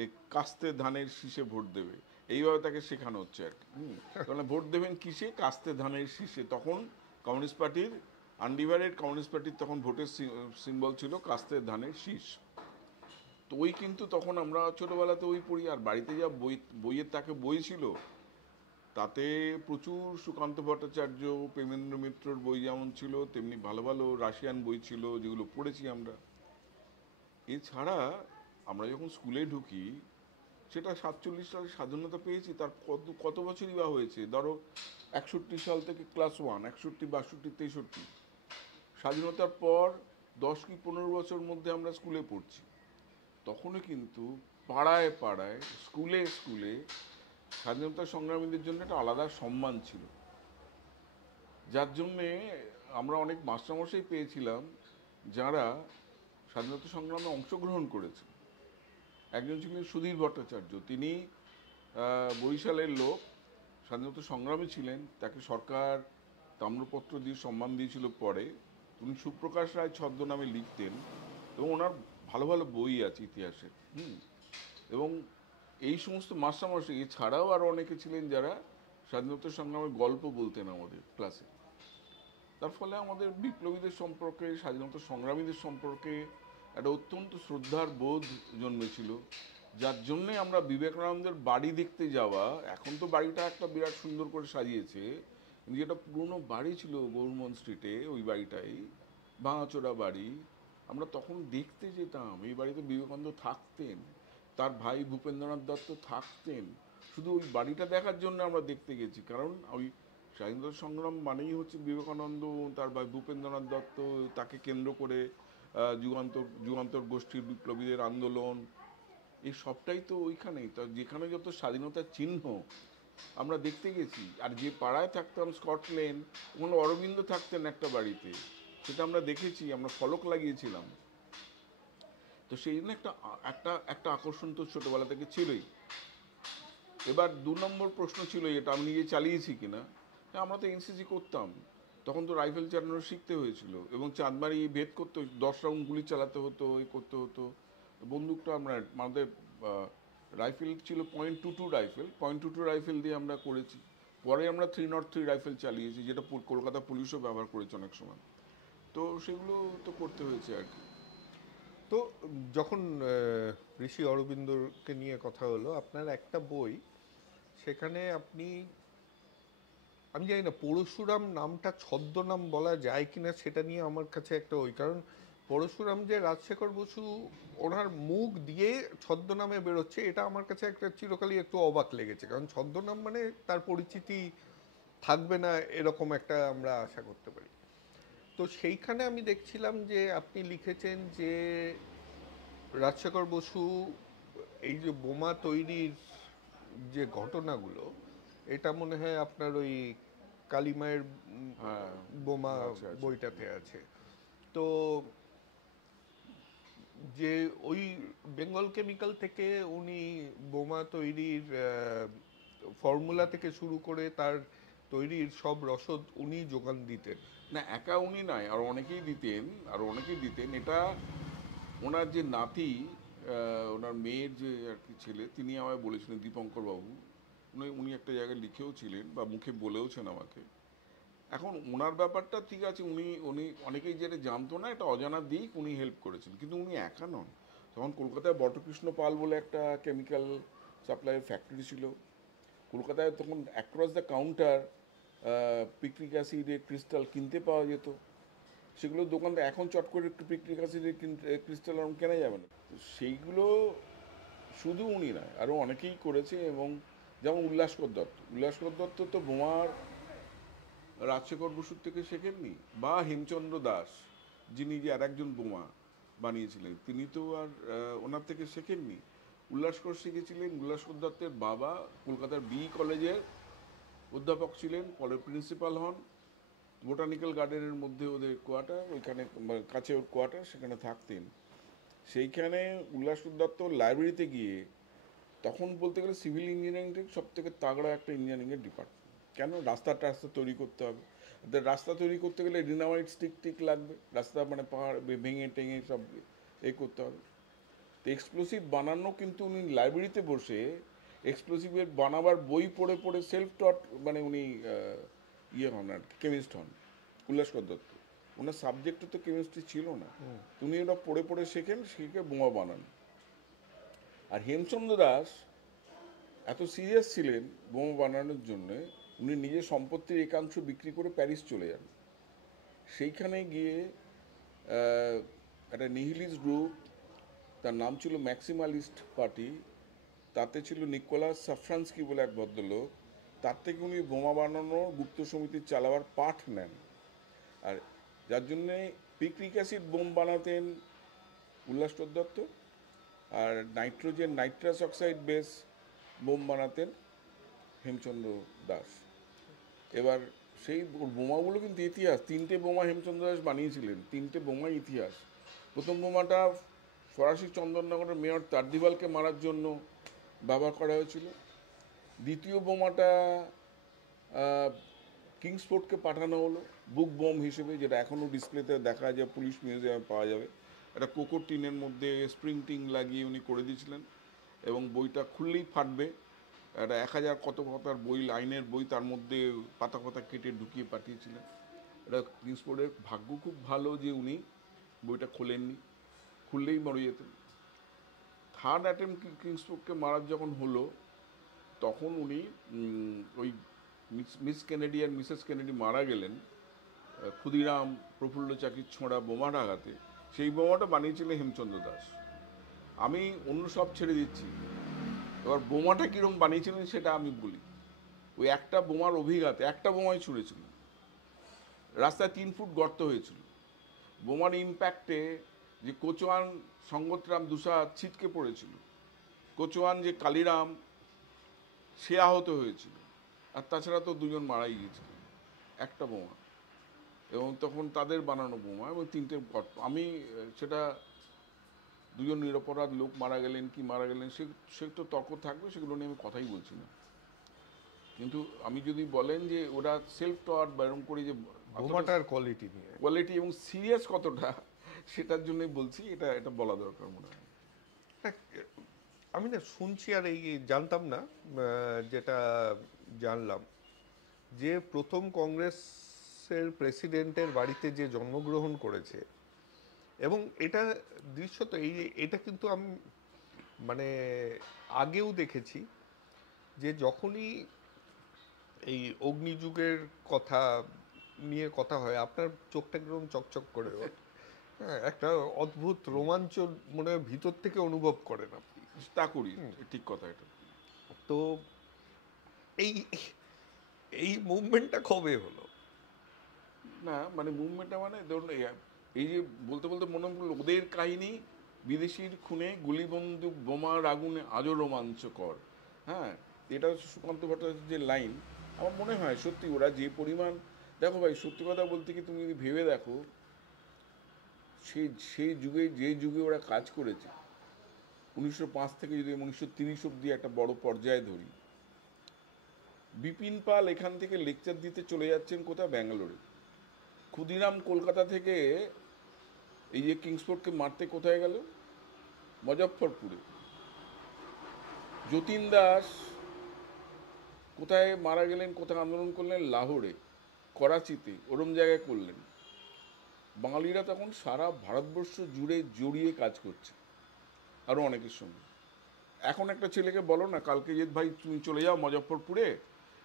এই কাস্তে ধানের শীষে ভোট দেবে। এইভাবে তাকে শেখানো হচ্ছে আর কি। তাহলে ভোট দেবেন কিসে? কাস্তে ধানের শীষে। তখন কমিউনিস্ট পার্টির, আনডিভাইডেড কমিউনিস্ট পার্টির তখন ভোটের সিম্বল ছিল কাস্তে ধানের শীষ। তো ওই কিন্তু তখন আমরা ছোটবেলাতে ওই পড়ি। আর বাড়িতে যা বই, বইয়ের তাকে বই ছিল, তাতে প্রচুর সুকান্ত ভট্টাচার্য, প্রেমেন্দ্র মিত্রর বই যেমন ছিল, তেমনি ভালো ভালো রাশিয়ান বই ছিল যেগুলো পড়েছি আমরা। এছাড়া আমরা যখন স্কুলে ঢুকি, সেটা 47 সালে স্বাধীনতা পেয়েছি, তার কত কত বছরই বা হয়েছে, ধরো 61 সাল থেকে ক্লাস 1, 61, 62, 63, স্বাধীনতার পর 10 কি 15 বছর মধ্যে আমরা স্কুলে পড়ছি। তখনও কিন্তু পাড়ায় পাড়ায়, স্কুলে স্কুলে স্বাধীনতা সংগ্রামীদের জন্য একটা আলাদা সম্মান ছিল, যার জন্যে আমরা অনেক মাস্টারমশাই পেয়েছিলাম যারা স্বাধীনতা সংগ্রামে অংশগ্রহণ করেছে। একজন ছিলেন সুধীর ভট্টাচার্য, তিনি বরিশালের লোক, স্বাধীনতা সংগ্রামী ছিলেন। তাকে সরকার তাম্রপত্র দিয়ে সম্মান দিয়েছিল পরে। উনি সুপ্রকাশ রায় ছদ্মনামে লিখতেন এবং ওনার ভালো ভালো বই আছে ইতিহাসের। এবং এই সমস্ত মাস্টারমশাই এছাড়াও আরও অনেকে ছিলেন যারা স্বাধীনতা সংগ্রামের গল্প বলতেন আমাদের ক্লাসে। তার ফলে আমাদের বিপ্লবীদের সম্পর্কে, স্বাধীনতা সংগ্রামীদের সম্পর্কে একটা অত্যন্ত শ্রদ্ধার বোধ জন্মেছিল, যার জন্যে আমরা বিবেকানন্দের বাড়ি দেখতে যাওয়া, এখন তো বাড়িটা একটা বিরাট সুন্দর করে সাজিয়েছে, কিন্তু যেটা পুরনো বাড়ি ছিল গৌরমোহন স্ট্রিটে, ওই বাড়িটাই ভাঙাচোরা বাড়ি, আমরা তখন দেখতে যেতাম। এই বাড়িতে বিবেকানন্দ থাকতেন, তার ভাই ভূপেন্দ্রনাথ দত্ত থাকতেন। শুধু ওই বাড়িটা দেখার জন্য আমরা দেখতে গেছি, কারণ ওই স্বাধীনতা সংগ্রাম মানেই হচ্ছে বিবেকানন্দ, তার ভাই ভূপেন্দ্রনাথ দত্ত, তাকে কেন্দ্র করে যুগান্তর যুগান্তর গোষ্ঠীর বিপ্লবীদের আন্দোলন, এই সবটাই তো ওইখানেই। তা যেখানে যত স্বাধীনতার চিহ্ন আমরা দেখতে গেছি। আর যে পাড়ায় থাকতাম স্কটল্যান্ড, ওখানে অরবিন্দ থাকতেন একটা বাড়িতে, সেটা আমরা দেখেছি, আমরা ফলক লাগিয়েছিলাম। তো সেই জন্য একটা একটা একটা আকর্ষণ তো ছোটোবেলা থেকে ছিলই। এবার 2 নম্বর প্রশ্ন ছিল, এটা আমি নিজে চালিয়েছি কিনা। হ্যাঁ, আমরা তো এনসিসি করতাম, তখন তো রাইফেল চালানো শিখতে হয়েছিল, এবং চাঁদমারি ভেদ করতে 10 রাউন্ড গুলি চালাতে হতো, এই করতে হতো। বন্দুকটা আমরা, আমাদের রাইফেল ছিল .22 রাইফেল, .22 রাইফেল দিয়ে আমরা করেছি। পরে আমরা 303 রাইফেল চালিয়েছি, যেটা কলকাতা পুলিশও ব্যবহার করেছে অনেক সময়। তো সেগুলো তো করতে হয়েছে আর কি। তো যখন ঋষি অরবিন্দকে নিয়ে কথা হলো, আপনার একটা বই, সেখানে আপনি, আমি জানি না পরশুরাম নামটা ছদ্মনাম বলা যায় কিনা, সেটা নিয়ে আমার কাছে একটা ওই, কারণ পরশুরাম যে রাজশেখর বসু ওনার মুখ দিয়ে ছদ্মনামে বেরোচ্ছে, এটা আমার কাছে একটা চিরকালই একটু অবাক লেগেছে, কারণ ছদ্মনাম মানে তার পরিচিতি থাকবে না এরকম একটা আমরা আশা করতে পারি। তো সেইখানে আমি দেখছিলাম যে আপনি লিখেছেন যে রাজশেখর বসু এই যে বোমা তৈরির যে ঘটনাগুলো, এটা মনে হয় আপনার ওই কালিমায়ের হ্যাঁ, বোমা আছে আছে। বইটাতে আছে। তো যে ওই বেঙ্গল কেমিক্যাল থেকে উনি বোমা তৈরির ফর্মুলা থেকে শুরু করে তার তৈরির সব রসদ উনি যোগান দিতেন। না, একা উনি নয়, আর অনেকেই দিতেন, আর অনেকেই দিতেন। এটা ওনার যে নাতি, ওনার মেয়ের যে আর কি ছেলে, তিনি আমায় বলেছিলেন, দীপঙ্কর বাবু, উনি উনি একটা জায়গায় লিখেও ছিলেন বা মুখে বলেওছেন আমাকে। এখন ওনার ব্যাপারটা ঠিক আছে, উনি উনি অনেকেই যেটা জানতো না, এটা অজানা দিক, উনি হেল্প করেছেন, কিন্তু উনি একা নন। তখন কলকাতায় বটকৃষ্ণ পাল বলে একটা কেমিক্যাল সাপ্লাইয়ের ফ্যাক্টরি ছিল। কলকাতায় তখন অ্যাক্রস দ্য কাউন্টার পিকনিক অ্যাসিডের ক্রিস্টাল কিনতে পাওয়া যেত। সেগুলো দোকানটা এখন চট করে একটু পিকনিক অ্যাসিডের ক্রিস্টাল আরম কেনা যাবে না। তো সেইগুলো শুধু উনি নয়, আরও অনেকেই করেছে। এবং যেমন উল্লাসকর দত্ত তো বোমার রাজশেখর বসুর থেকে শেখেননি, বা হেমচন্দ্র দাস, যিনি যে আর একজন বোমা বানিয়েছিলেন, তিনি তো আর ওনার থেকে শেখেননি। উল্লাসকর শিখেছিলেন, উল্লাসকর দত্তের বাবা কলকাতার কলেজের অধ্যাপক ছিলেন, পরে প্রিন্সিপাল হন। বোটানিক্যাল গার্ডেনের মধ্যে ওদের কোয়ার্টার, ওইখানে কাছে ওর কোয়ার্টার, সেখানে থাকতেন। সেইখানে উল্লাসকর দত্ত লাইব্রেরিতে গিয়ে, তখন বলতে গেলে সিভিল ইঞ্জিনিয়ারিংটা সব থেকে তাগড়া একটা ইঞ্জিনিয়ারিংয়ের ডিপার্টমেন্ট। কেন? রাস্তা তৈরি করতে হবে। রাস্তা তৈরি করতে গেলে ডিনামাইট স্টিক লাগবে, রাস্তা মানে পাহাড় ভেঙে টেঙে সব করতে হবে। তো এক্সপ্লোসিভ বানানো, কিন্তু উনি লাইব্রেরিতে বসে এক্সপ্লোসিভের বানাবার বই পড়ে পড়ে সেলফ টট, মানে উনি হন আর কেমিস্ট হন উল্লাসকর দত্ত। ওনার সাবজেক্টে তো কেমিস্ট্রি ছিল না, তো উনি ওটা পড়ে পড়ে শেখেন, শিখে বোমা বানান। আর হেমচন্দ্র দাস এত সিরিয়াস ছিলেন বোমা বানানোর জন্য, উনি নিজের সম্পত্তির একাংশ বিক্রি করে প্যারিস চলে যান। সেইখানে গিয়ে একটা নিহিলিস্ট গ্রুপ, তার নাম ছিল ম্যাক্সিমালিস্ট পার্টি, তাতে ছিল নিকোলাস সাফরানস্কি বলে এক ভদ্রলোক। তার থেকে উনি বোমা বানানোর গুপ্ত সমিতি চালাবার পাঠ নেন। আর যার জন্যে পিকনিক অ্যাসিড বোম বানাতেন উল্লাসকর দত্ত, আর নাইট্রাস অক্সাইড বেস বোম বানাতেন হেমচন্দ্র দাস। এবার সেই বোমাগুলো কিন্তু ইতিহাস। 3টে বোমা হেমচন্দ্র দাস বানিয়েছিলেন, 3টে বোমাই ইতিহাস। প্রথম বোমাটা ফরাসি চন্দননগরের মেয়র তারদিবালকে মারার জন্য ব্যবহার করা হয়েছিল। দ্বিতীয় বোমাটা কিংসফোর্টকে পাঠানো হলো বুক বম হিসেবে, যেটা এখনও ডিসপ্লেতে দেখা যায়, পুলিশ মিউজিয়ামে পাওয়া যাবে। একটা কোকোর টিনের মধ্যে স্প্রিং টিং লাগিয়ে উনি করে দিয়েছিলেন, এবং বইটা খুললেই ফাটবে। একটা 1000 কত কথার বই, লাইনের বই, তার মধ্যে পাতা পাতা কেটে ঢুকিয়ে পাঠিয়েছিলেন। এটা কিংসফোর্ডের ভাগ্য খুব ভালো যে উনি বইটা খোলেননি, খুললেই মরে যেতেন। থার্ড অ্যাটেম্প কিংসফোর্ডকে মারার যখন হলো, তখন উনি ওই মিস কেনেডি আর মিসেস কেনেডি মারা গেলেন ক্ষুদিরাম প্রফুল্ল চাকির ছোঁড়া বোমার আঘাতে। সেই বোমাটা বানিয়েছিলেন হেমচন্দ্র দাস। আমি অন্য সব ছেড়ে দিচ্ছি, এবার বোমাটা কীরকম বানিয়েছিলেন সেটা আমি বলি। ওই একটা বোমার অভিঘাতে, একটা বোমাই ছুঁড়েছিল, রাস্তায় 3 ফুট গর্ত হয়েছিল। বোমার ইম্প্যাক্টে যে কোচওয়ান সঙ্গতরাম দুসা ছিটকে পড়েছিল, কোচওয়ান যে কালিরাম, সে আহত হয়েছিল, আর তাছাড়া তো 2জন মারাই গিয়েছিল, একটা বোমা। এবং তখন তাদের বানানো বোমা, এবং 3টে গর্ত। আমি সেটা 2জন নিরপরাধ লোক মারা গেলেন কি মারা গেলেন, সে তো তর্ক থাকবে, সেগুলো নিয়ে আমি কথাই বলছি না। কিন্তু আমি যদি বলেন যে ওরা সেলফ টট বা এরকম করে, যে বোমাটার কোয়ালিটি নিয়ে কোয়ালিটি এবং সিরিয়াস কতটা, সেটার জন্যই বলছি, এটা বলা দরকার মনে হয়। হ্যাঁ, আমি না শুনছি আর এই জানতাম না, যেটা জানলাম যে প্রথম কংগ্রেসের প্রেসিডেন্টের বাড়িতে যে জন্মগ্রহণ করেছে, এবং এটা দৃশ্যত এটা কিন্তু আমি মানে আগেও দেখেছি যে যখনই এই অগ্নিযুগের কথা নিয়ে কথা হয় আপনার চোখটা একদম চকচক করে ওঠে। হ্যাঁ, একটা অদ্ভুত রোমাঞ্চ মনে হয় ভিতর থেকে অনুভব করেন আপনি। তা করি, ঠিক কথা এটা। তো এই এই মুভমেন্টটা কবে হলো? না মানে মুভমেন্টটা মানে ধরুন এই যে বলতে বলতে মনে পড়লো ওদের কাহিনী বিদেশির খুনে গুলি বন্দুক বোমার আগুনে আজও রোমাঞ্চকর। হ্যাঁ, এটা হচ্ছে সুকান্ত ভট্টাচার্যের যে লাইন। আমার মনে হয় সত্যি ওরা যে পরিমাণ, দেখো ভাই সত্যি কথা বলতে কি তুমি যদি ভেবে দেখো সেই সেই যুগে যে যুগে ওরা কাজ করেছে 1905 থেকে যদি 1930 অব্দি একটা বড় পর্যায়ে ধরি, বিপিন পাল এখান থেকে লেকচার দিতে চলে যাচ্ছেন কোথায়? ব্যাঙ্গালোরে। ক্ষুদিরাম কলকাতা থেকে এই যে কিংসফোর্ডকে মারতে কোথায় গেল? মুজফ্ফরপুরে। যতীন দাস কোথায় মারা গেলেন, কোথায় আন্দোলন করলেন? লাহোরে, করাচিতে, ওরম জায়গায় করলেন। বাঙালিরা তখন সারা ভারতবর্ষ জুড়ে জড়িয়ে কাজ করছে আরও অনেকের সঙ্গে। এখন একটা ছেলেকে বলো না কালকে যে ভাই তুমি চলে যাও মুজফ্ফরপুরে,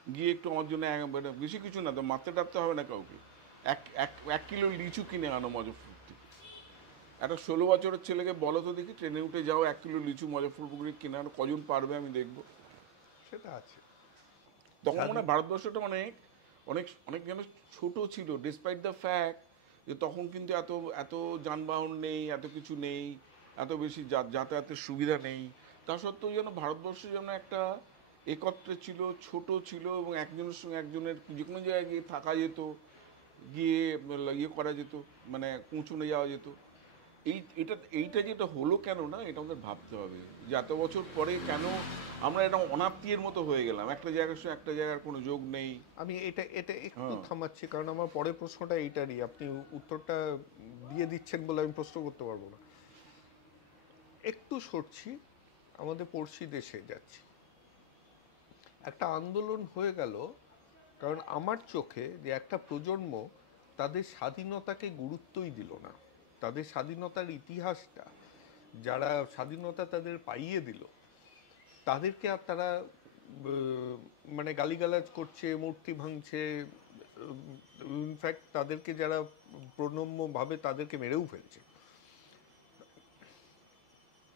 গিয়ে একটু আমার জন্য বেশি কিছু না তো, মারতে টারতে হবে না কাউকে, এক এক 1 কিলো লিচু কিনে আনো মুজফ্ফরপুর থেকে। একটা 16 বছরের ছেলেকে বলো তো দেখি, ট্রেনে উঠে যাও 1 কিলো লিচু মুজফ্ফরপুরে কিনে আনো, কজন পারবে আমি দেখবো। সেটা আছে। তখন মনে হয় ভারতবর্ষটা অনেক অনেক অনেক যেন ছোট ছিল, ডিসপাইট দ্য ফ্যাক্ট যে তখন কিন্তু এত এত যানবাহন নেই, এত কিছু নেই, এত বেশি যাতায়াতের সুবিধা নেই। তা সত্ত্বেও যেন ভারতবর্ষ যেন একটা একত্রে ছিল, ছোট ছিল, এবং একজনের সঙ্গে একজনের যে কোনো জায়গায় গিয়ে থাকা যেত, গিয়ে ইয়ে করা যেত, মানে পৌঁছনে যাওয়া যেত। এইটা যেটা হলো কেন না, এটা আমাদের ভাবতে হবে যে এত বছর পরে কেন আমরা এটা অনাত্মীয়ের মতো হয়ে গেলাম, একটা জায়গার সঙ্গে একটা জায়গার কোনো যোগ নেই। আমি এটা এটা একটু হ্যাঁ, থামাচ্ছি, কারণ আমার পরের প্রশ্নটা এইটারই, আপনি উত্তরটা দিয়ে দিচ্ছেন বলে আমি প্রশ্ন করতে পারবো না। একটু সরছি, আমাদের পড়শি দেশে যাচ্ছি। একটা আন্দোলন হয়ে গেল, কারণ আমার চোখে যে একটা প্রজন্ম তাদের স্বাধীনতাকে গুরুত্বই দিল না, তাদের স্বাধীনতার ইতিহাসটা, যারা স্বাধীনতা তাদের পাইয়ে দিল, তাদেরকে আর তারা মানে গালিগালাজ করছে, মূর্তি ভাঙছে, ইনফ্যাক্ট তাদেরকে যারা প্রণম্যভাবে তাদেরকে মেরেও ফেলছে।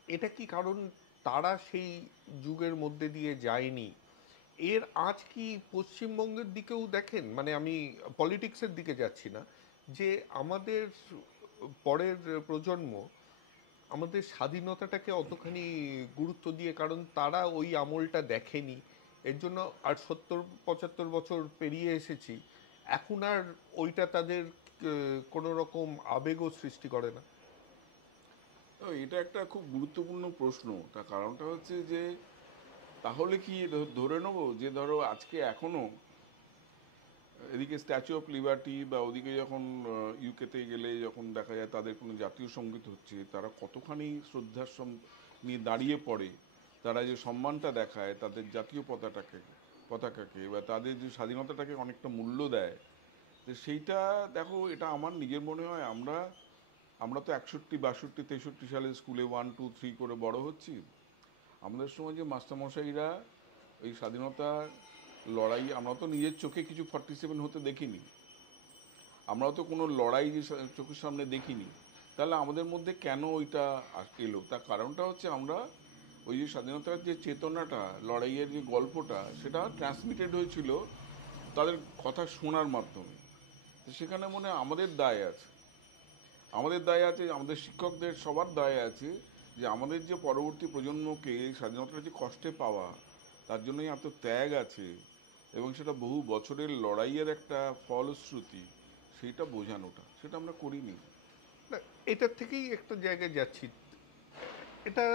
এটা কি কারণ তারা সেই যুগের মধ্যে দিয়ে যায়নি? এর আজ কি পশ্চিমবঙ্গের দিকেও দেখেন, মানে আমি পলিটিক্সের দিকে যাচ্ছি না, যে আমাদের পরের প্রজন্ম আমাদের স্বাধীনতাটাকে অতখানি গুরুত্ব দিয়ে, কারণ তারা ওই আমলটা দেখেনি, এর জন্য আর 70-75 বছর পেরিয়ে এসেছি, এখন আর ওইটা তাদের কোনো রকম আবেগও সৃষ্টি করে না। তো এটা একটা খুব গুরুত্বপূর্ণ প্রশ্ন। তার কারণটা হচ্ছে যে তাহলে কি ধরে নেবো যে ধরো আজকে এখনো এদিকে স্ট্যাচু অফ লিবার্টি বা ওদিকে যখন ইউকেতে গেলে যখন দেখা যায় তাদের কোনো জাতীয় সঙ্গীত হচ্ছে, তারা কতখানি শ্রদ্ধার নিয়ে দাঁড়িয়ে পড়ে, তারা যে সম্মানটা দেখায় তাদের জাতীয় পতাকাকে বা তাদের যে স্বাধীনতাটাকে অনেকটা মূল্য দেয়। তো সেইটা দেখো, এটা আমার নিজের মনে হয় আমরা আমরা তো 61, 62, 63 সালে স্কুলে 1, 2, 3 করে বড় হচ্ছি। আমাদের সময় যে মাস্টারমশাইরা এই স্বাধীনতার লড়াই, আমরা তো নিজের চোখে কিছু 47 হতে দেখিনি, আমরাও তো কোনো লড়াই যে চোখের সামনে দেখিনি। তাহলে আমাদের মধ্যে কেন ওইটা এলো? তার কারণটা হচ্ছে আমরা ওই যে স্বাধীনতার যে চেতনাটা, লড়াইয়ের যে গল্পটা, সেটা ট্রান্সমিটেড হয়েছিল তাদের কথা শোনার মাধ্যমে। তো সেখানে মনে হয় আমাদের দায় আছে, আমাদের দায় আছে, আমাদের শিক্ষকদের সবার দায় আছে যে আমাদের যে পরবর্তী প্রজন্মকে এই স্বাধীনতার যে কষ্টে পাওয়া, তার জন্যই এত ত্যাগ আছে এবং সেটা বহু বছরের লড়াইয়ের একটা ফলশ্রুতি, সেইটা বোঝানোটা, সেটা আমরা করিনি। না, এটার থেকেই একটা জায়গায় যাচ্ছি। এটা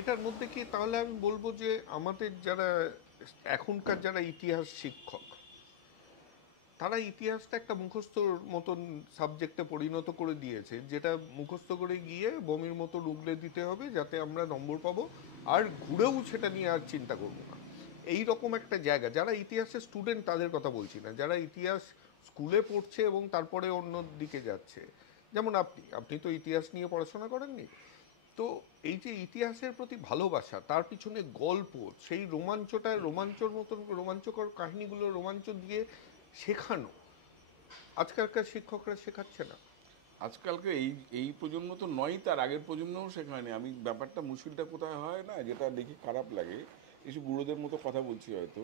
এটার মধ্যে কি তাহলে আমি বলবো যে আমাদের যারা এখনকার যারা ইতিহাস শিক্ষক, তারা ইতিহাসটা একটা মুখস্থর মতন সাবজেক্টে পরিণত করে দিয়েছে, যেটা মুখস্থ করে গিয়ে বমির মতো উগলে দিতে হবে যাতে আমরা নম্বর পাবো, আর ঘুরেও সেটা নিয়ে আর চিন্তা করবো না। এই রকম একটা জায়গা, যারা ইতিহাসের স্টুডেন্ট তাদের কথা বলছি না, যারা ইতিহাস স্কুলে পড়ছে এবং তারপরে অন্য দিকে যাচ্ছে, যেমন আপনি আপনি তো ইতিহাস নিয়ে পড়াশোনা করেননি, তো এই যে ইতিহাসের প্রতি ভালোবাসা, তার পিছনে গল্প, সেই রোমাঞ্চটা, রোমাঞ্চর মতন রোমাঞ্চকর কাহিনীগুলো রোমাঞ্চ দিয়ে শেখানো, আজকালকার শিক্ষকরা শেখাচ্ছে না। আজকালকে এই এই প্রজন্ম তো নয়, তার আগের প্রজন্মও শেখায়নি। আমি ব্যাপারটা মুশকিলটা কোথায় হয় না, যেটা দেখি খারাপ লাগে, এসব বুড়োদের মতো কথা বলছি হয়তো,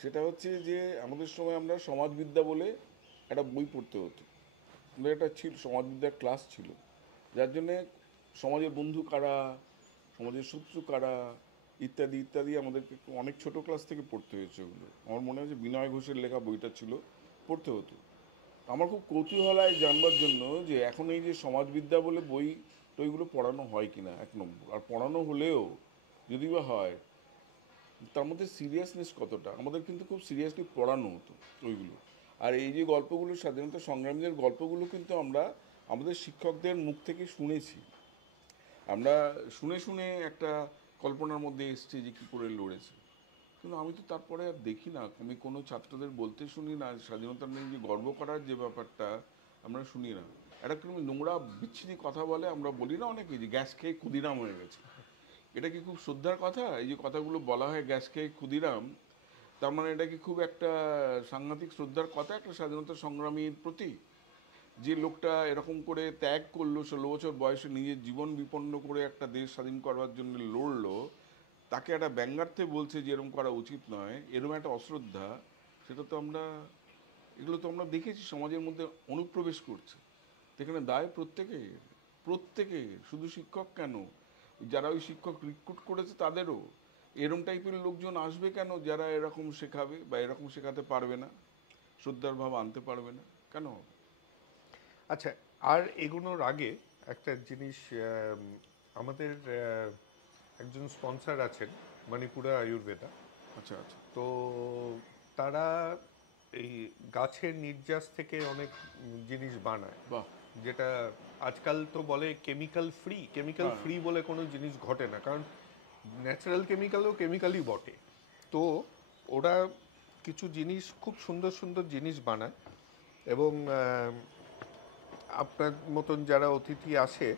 সেটা হচ্ছে যে আমাদের সময় আমরা সমাজবিদ্যা বলে একটা বই পড়তে হতো। আমাদের একটা ছিল সমাজবিদ্যার ক্লাস ছিল, যার জন্যে সমাজের বন্ধু কারা, সমাজের শত্রু কারা ইত্যাদি ইত্যাদি আমাদেরকে অনেক ছোট ক্লাস থেকে পড়তে হয়েছে ওগুলো। আমার মনে হয় যে বিনয় ঘোষের লেখা বইটা ছিল, পড়তে হতো। আমার খুব কৌতূহল হয় জানবার জন্য যে এখন এই যে সমাজবিদ্যা বলে বই টইগুলো পড়ানো হয় কিনা, এক নম্বর। আর পড়ানো হলেও যদি বা হয়, তার মধ্যে সিরিয়াসনেস কতটা। আমাদের কিন্তু খুব সিরিয়াসলি পড়ানো হতো ওইগুলো। আর এই যে গল্পগুলো, স্বাধীনতা সংগ্রামীদের গল্পগুলো কিন্তু আমরা আমাদের শিক্ষকদের মুখ থেকে শুনেছি। আমরা শুনে শুনে একটা কল্পনার মধ্যে এসছি যে কী করে লড়েছে। কিন্তু আমি তো তারপরে আর দেখি না, আমি কোনো ছাত্রদের বলতে শুনি না স্বাধীনতা নিয়ে যে গর্ব করার যে ব্যাপারটা আমরা শুনি না। একটা কোনো নোংরা বিচ্ছিরি কথা বলে, আমরা বলি না অনেকে যে গ্যাস খেয়ে ক্ষুদিরাম হয়ে গেছে। এটা কি খুব শ্রদ্ধার কথা? এই যে কথাগুলো বলা হয় গ্যাস খেয়ে ক্ষুদিরাম, তার মানে এটা কি খুব একটা সাংঘাতিক শ্রদ্ধার কথা একটা স্বাধীনতা সংগ্রামীর প্রতি? যে লোকটা এরকম করে ত্যাগ করলো, 16 বছর বয়সে নিজের জীবন বিপন্ন করে একটা দেশ স্বাধীন করবার জন্য লড়লো, তাকে একটা ব্যঙ্গার্থে বলছে যে এরকম করা উচিত নয়, এরকম একটা অশ্রদ্ধা, সেটা তো আমরা, এগুলো তো আমরা দেখেছি সমাজের মধ্যে অনুপ্রবেশ করছে। সেখানে দায় প্রত্যেকের, প্রত্যেকের, শুধু শিক্ষক কেন, যারা ওই শিক্ষক রিক্রুট করেছে তাদেরও। এরম টাইপের লোকজন আসবে কেন যারা এরকম শেখাবে বা এরকম শেখাতে পারবে না, শ্রদ্ধার ভাব আনতে পারবে না, কেন? আচ্ছা, আর এগোনোর আগে একটা জিনিস, আমাদের একজন স্পন্সর আছেন, মণিপুরা আয়ুর্বেদা। আচ্ছা আচ্ছা। তো তারা এই গাছের নির্যাস থেকে অনেক জিনিস বানায়, বাহ। যেটা আজকাল তো বলে কেমিক্যাল ফ্রি। কেমিক্যাল হ্যাঁ। ফ্রি বলে কোনো জিনিস ঘটে না, কারণ ন্যাচারাল কেমিক্যালও কেমিক্যালই বটে। তো ওরা কিছু জিনিস, খুব সুন্দর সুন্দর জিনিস বানায়, এবং আপনার মতন যারা অতিথি আসে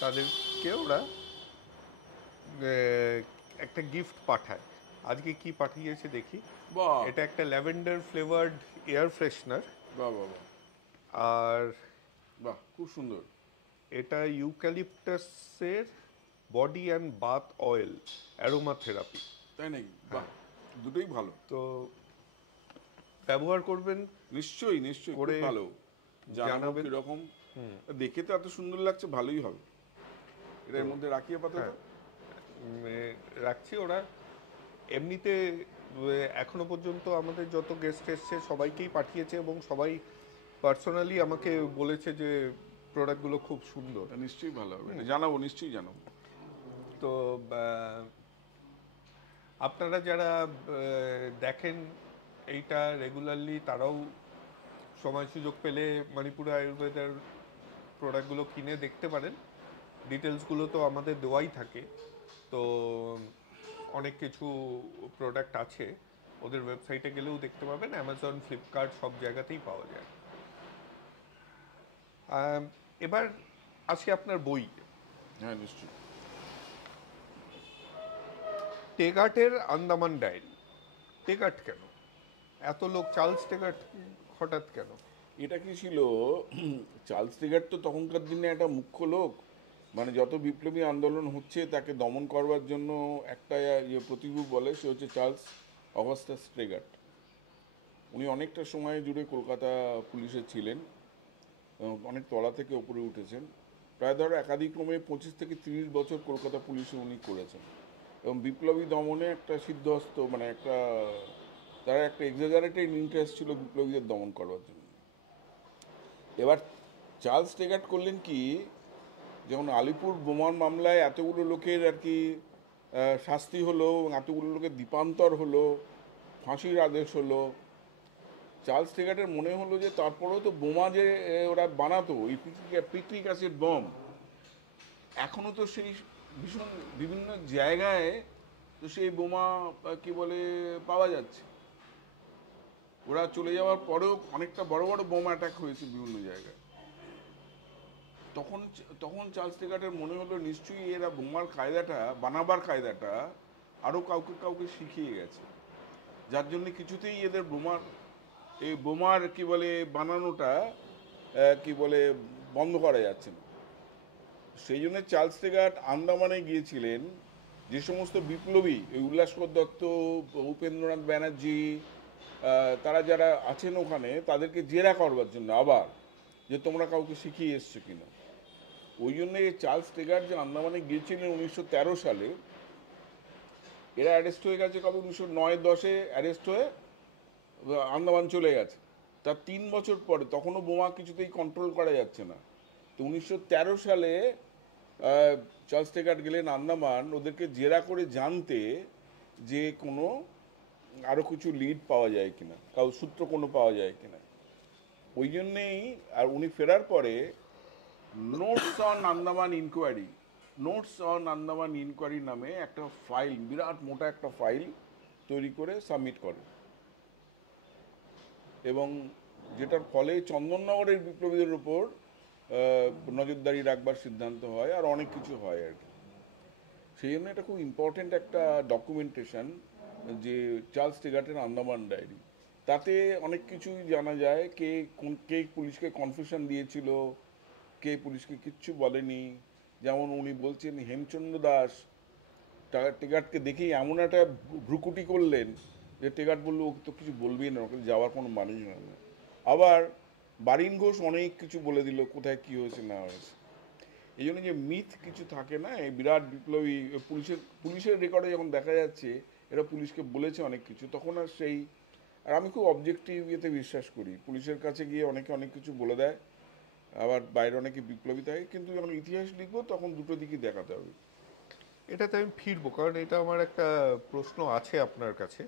তাদেরকে ওরা একটা গিফট পাঠায়। আজকে কি পাঠিয়েছে দেখি। বাহ এটা একটা ল্যাভেন্ডার ফ্লেভার্ড এয়ার ফ্রেশনার। বাহ বাহ বাহ। আর বাহ, খুব সুন্দর। এটা ইউক্যালিপটাসের body and bath oil aromatherapy. তাই নাকি? বাহ, দুটোই ভালো। তো ব্যবহার করবেন, নিশ্চয়ই নিশ্চয়ই, খুব করে ভালো। জানাবো জানাবেন। কিরকম। দেখে তো এত সুন্দর লাগছে, ভালোই হবে। এটা এর মধ্যে রাখি আপাতত। হ্যাঁ, রাখছি। ওরা এমনিতে এখনো পর্যন্ত আমাদের যত গেস্ট এসছে সবাইকেই পাঠিয়েছে, এবং সবাই পার্সোনালি আমাকে বলেছে যে প্রোডাক্টগুলো খুব সুন্দর। এটা নিশ্চয়ই ভালো হবে, এটা জানাবো, নিশ্চয়ই জানাবো। তো আপনারা যারা দেখেন এইটা রেগুলারলি, তারাও সময় সুযোগ পেলে মণিপুর আয়ুর্বেদার প্রোডাক্টগুলো কিনে দেখতে পারেন। ডিটেলসগুলো তো আমাদের দেওয়াই থাকে। তো অনেক কিছু প্রোডাক্ট আছে, ওদের ওয়েবসাইটে গেলেও দেখতে পাবেন, অ্যামাজন, ফ্লিপকার্ট সব জায়গাতেই পাওয়া যায়। এবার আসি আপনার বই। হ্যাঁ নিশ্চয়ই। টেগার্টের আন্দামান ডায়েরি। টেগার্ট কেন? এত লোক, চার্লস টেগার্ট হঠাৎ কেন? এটা কি ছিল, চার্লস টিগার তো তখনকার দিনে একটা মুখ্য লোক। মানে যত বিপ্লবী আন্দোলন হচ্ছে তাকে দমন করবার জন্য একটা প্রতিরূপ বলে, সে হচ্ছে চার্লস অগাস্টাস টেগার্ট। উনি অনেকটা সময় জুড়ে কলকাতা পুলিশে ছিলেন, অনেক তলা থেকে ওপরে উঠেছেন। প্রায় ধরো একাধিক্রমে 25 থেকে 30 বছর কলকাতা পুলিশে উনি করেছেন, এবং বিপ্লবী দমনে একটা সিদ্ধহস্ত, মানে একটা, তারা একটা এক্সাজারেটেড ইন্টারেস্ট ছিল বিপ্লবীদের দমন করবার জন্য। এবার চার্লস টেগার্ট করলেন কি, যেমন আলিপুর বোমার মামলায় এতগুলো লোকের আর কি শাস্তি হলো, এবং এতগুলো লোকের দ্বীপান্তর হলো, ফাঁসির আদেশ হলো, চার্লস টেগার্টের মনে হলো যে তারপরেও তো বোমা যে ওরা বানাতো, এই পিট্রিক অ্যাসিড বম, এখনও তো সেই ভীষণ বিভিন্ন জায়গায় তো সেই বোমা কি বলে পাওয়া যাচ্ছে। ওরা চলে যাওয়ার পরেও অনেকটা বড় বড় বোম অ্যাটাক হয়েছে বিভিন্ন জায়গায়। তখন তখন চার্লস টেগার্টের মনে হলো নিশ্চয়ই এরা বোমার কায়দাটা, বানাবার কায়দাটা আরও কাউকে কাউকে শিখিয়ে গেছে, যার জন্য কিছুতেই এদের বোমার কি বলে বানানোটা কি বলে বন্ধ করা যাচ্ছে না। সেই জন্য চার্লস টেগার্ট আন্দামানে গিয়েছিলেন। যে সমস্ত বিপ্লবী, ওই উল্লাসকর দত্ত, উপেন্দ্রনাথ ব্যানার্জি, তারা যারা আছেন ওখানে তাদেরকে জেরা করবার জন্য আবার, যে তোমরা কাউকে শিখিয়ে এসছো কিনা। ওই জন্য এই চার্লস টেগার যে আন্দামানে গিয়েছিলেন 1913 সালে, এরা অ্যারেস্ট হয়ে গেছে কবে, 1909-10 অ্যারেস্ট হয়ে আন্দামান চলে গেছে। তার 3 বছর পরে, তখনও বোমা কিছুতেই কন্ট্রোল করা যাচ্ছে না। তো 1913 সালে চার্লস টেগার গেলেন আন্দামান ওদেরকে জেরা করে জানতে যে কোনো আরও কিছু লিড পাওয়া যায় কিনা, সূত্র কোনো পাওয়া যায় কিনা। ওই জন্যেই আর উনি ফেরার পরে notes on Andaman inquiry, notes on Andaman inquiry নামে একটা ফাইল, বিরাট মোটা একটা ফাইল তৈরি করে সাবমিট করে, এবং যেটার ফলে চন্দননগরের বিপ্লবীদের উপর নজরদারি রাখবার সিদ্ধান্ত হয়, আর অনেক কিছু হয় আর কি। সেই জন্য এটা খুব ইম্পর্টেন্ট একটা ডকুমেন্টেশন, যে চার্লস টেগারের আন্দামান ডায়েরি। তাতে অনেক কিছুই জানা যায়, কে পুলিশকে কনফেশন দিয়েছিল, কে পুলিশকে কিচ্ছু বলেনি। যেমন উনি বলছেন হেমচন্দ্র দাস টেগার্টকে দেখেই এমন একটা ভ্রুকুটি করলেন যে টেগার্ট বললো ওকে তো কিছু বলবেই না, ওকে যাওয়ার কোনো মানেই হয় না। আবার বারিন ঘোষ অনেক কিছু বলে দিল কোথায় কী হয়েছে না হয়েছে। এই জন্য যে মিথ কিছু থাকে না, এই বিরাট বিপ্লবী পুলিশের রেকর্ডে যখন দেখা যাচ্ছে এরা পুলিশকে বলেছে অনেক কিছু, তখন আর সেই, আর আমি খুব অবজেক্টিভ ইয়েতে বিশ্বাস করি। পুলিশের কাছে গিয়ে অনেকে অনেক কিছু বলে দেয়, আবার বাইরে অনেকে বিপ্লবী থাকে, কিন্তু যখন ইতিহাস লিখবো তখন দুটো দিকই দেখাতে হবে। এটাতে আমি ফিরবো, কারণ এটা আমার একটা প্রশ্ন আছে আপনার কাছে।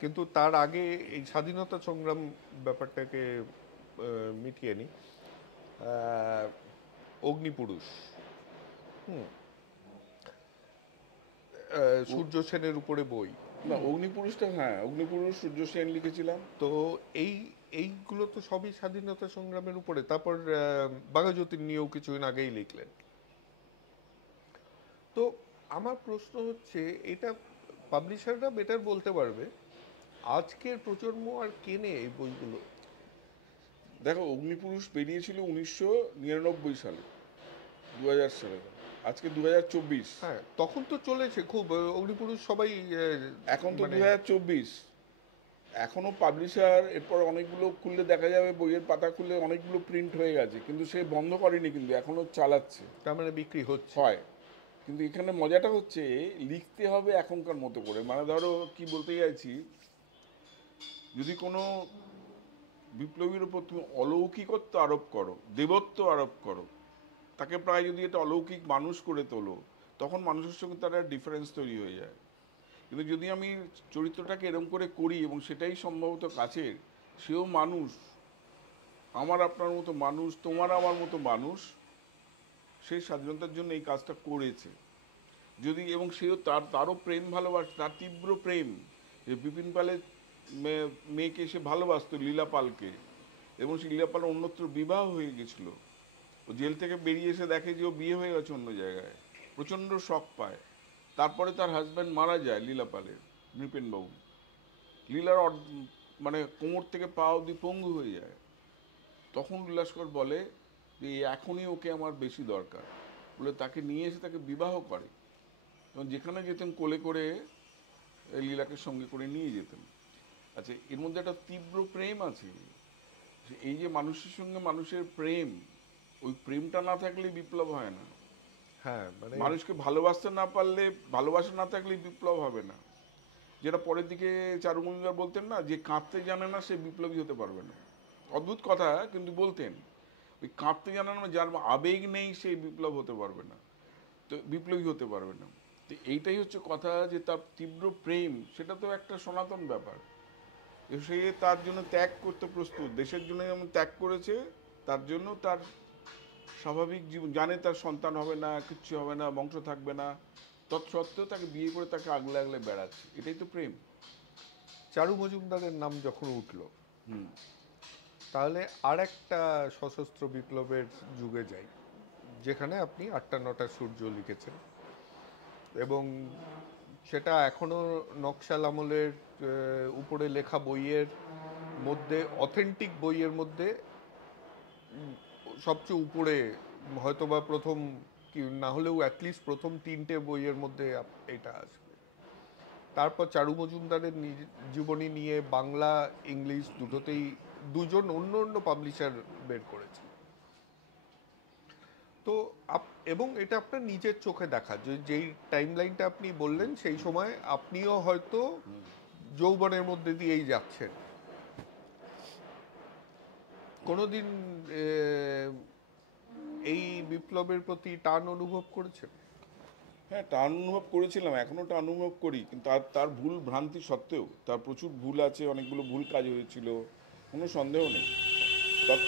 কিন্তু তার আগে এই স্বাধীনতা সংগ্রাম ব্যাপারটাকে মিটিয়ে নিই। অগ্নিপুরুষ, হুম, সূর্য সেনের উপরে বই। না, অগ্নিপুরুষটা, হ্যাঁ অগ্নিপুরুষ সূর্য সেন লিখেছিলাম। তো এই এইগুলো তো সবই স্বাধীনতা সংগ্রামের উপরে। তারপর বাঘাযতীন নিয়েও কিছুদিন আগেই লিখলেন। তো আমার প্রশ্ন হচ্ছে, এটা পাবলিশাররা বেটার বলতে পারবে, আজকের প্রজন্ম আর কেনে এই বইগুলো? দেখো, অগ্নিপুরুষ বেরিয়েছিল 1999 সালে, 2000 সালে। আজকে 2024। হ্যাঁ, তখন তো চলেছে খুব অগ্নিপুরুষ, সবাই এখন তো মানে 2024, এখনো পাবলিশার এরপর অনেকগুলো খুললে দেখা যাবে, বইয়ের পাতা খুললে অনেকগুলো প্রিন্ট হয়ে গেছে, কিন্তু সে বন্ধ করেনি, কিন্তু এখনো চালাচ্ছে, তার মানে বিক্রি হচ্ছে। হয়। কিন্তু এখানে মজাটা হচ্ছে লিখতে হবে এখনকার মতো করে। মানে ধরো কি বলতে চাইছি, যদি কোনো বিপ্লবীর উপর তুমি অলৌকিকত্ব আরোপ করো, দেবত্ব আরোপ করো, তাকে প্রায় যদি এটা অলৌকিক মানুষ করে তোলো, তখন মানুষের সঙ্গে তার একটা ডিফারেন্স তৈরি হয়ে যায়। কিন্তু যদি আমি চরিত্রটাকে এরম করে করি এবং সেটাই সম্ভবত কাছের, সেও মানুষ, আমার আপনার মতো মানুষ, তোমার আমার মতো মানুষ, সেই স্বাধীনতার জন্য এই কাজটা করেছে যদি, এবং সেও তারও প্রেম ভালোবাসে, তার তীব্র প্রেম, যে বিপিন পালের মেয়েকে সে ভালোবাসতো, লীলা পালকে, এবং সেই লীলা পাল অন্যত্র বিবাহ হয়ে গেছিল। ও জেল থেকে বেরিয়ে এসে দেখে যে ও বিয়ে হয়ে গেছে অন্য জায়গায়, প্রচণ্ড শক পায়। তারপরে তার হাজব্যান্ড মারা যায় লীলা পালের, নৃপেনবাবু। লীলার মানে কোমর থেকে পা অবধি পঙ্গু হয়ে যায়। তখন উল্লাসকর বলে যে এখনই ওকে আমার বেশি দরকার, বলে তাকে নিয়ে এসে তাকে বিবাহ করে, এবং যেখানে যেতেন কোলে করে লীলাকে সঙ্গে করে নিয়ে যেতেন। আচ্ছা, এর মধ্যে একটা তীব্র প্রেম আছে। এই যে মানুষের সঙ্গে মানুষের প্রেম, ওই প্রেমটা না থাকলে বিপ্লব হয় না। হ্যাঁ, মানে মানুষকে ভালোবাসতে না পারলে, ভালোবাসা না থাকলে বিপ্লব হবে না। যেটা পরের দিকে চারু মজুমদার বলতেন না, যে কাঁদতে জানে না সে বিপ্লবী হতে পারবে না। অদ্ভুত কথা, কিন্তু বলতেন ওই কাঁদতে জানে না, যার আবেগ নেই সে বিপ্লব হতে পারবে না, তো বিপ্লবী হতে পারবে না। তো এইটাই হচ্ছে কথা, যে তার তীব্র প্রেম, সেটা তো একটা সনাতন ব্যাপার। সে তার জন্য ত্যাগ করতে প্রস্তুত, দেশের জন্য যেমন ত্যাগ করেছে, তার জন্য তার স্বাভাবিক জীবন, জানে তার সন্তান হবে না, কিচ্ছু হবে না, বংশ থাকবে না, তৎসত্ত্বেও তাকে বিয়ে করে তাকে আগলে আগলে বেড়াচ্ছে, এটাই তো প্রেম। চারু মজুমদারের নাম যখন উঠলো, হুম। তাহলে আর একটা সশস্ত্র বিপ্লবের যুগে যাই, যেখানে আপনি 8টা 9টা সূর্য লিখেছেন, এবং সেটা এখনো নকশাল আমলের উপরে লেখা বইয়ের মধ্যে, অথেন্টিক বইয়ের মধ্যে সবচেয়ে উপরে, হয়তোবা কি না হলেও অ্যাটলিস্ট প্রথম 3টে বইয়ের মধ্যে এটা আসবে। তারপর চারু মজুমদারের জীবনী নিয়ে বাংলা ইংলিশ দুটোতেই দুজন অন্য অন্য পাবলিশার বের করেছে। তো এবং এটা আপনার নিজের চোখে দেখা, যে যেই টাইমলাইনটা আপনি বললেন সেই সময় আপনিও হয়তো যৌবনের মধ্যে দিয়েই যাচ্ছেন। কোনোদিন এই বিপ্লবের প্রতি টান অনুভব করেছেন? হ্যাঁ, টান অনুভব করেছিলাম, এখনও টান অনুভব করি, কিন্তু তার তার ভুল ভ্রান্তি সত্ত্বেও, তার প্রচুর ভুল আছে, অনেকগুলো ভুল কাজ হয়েছিল, কোনো সন্দেহ নেই। তার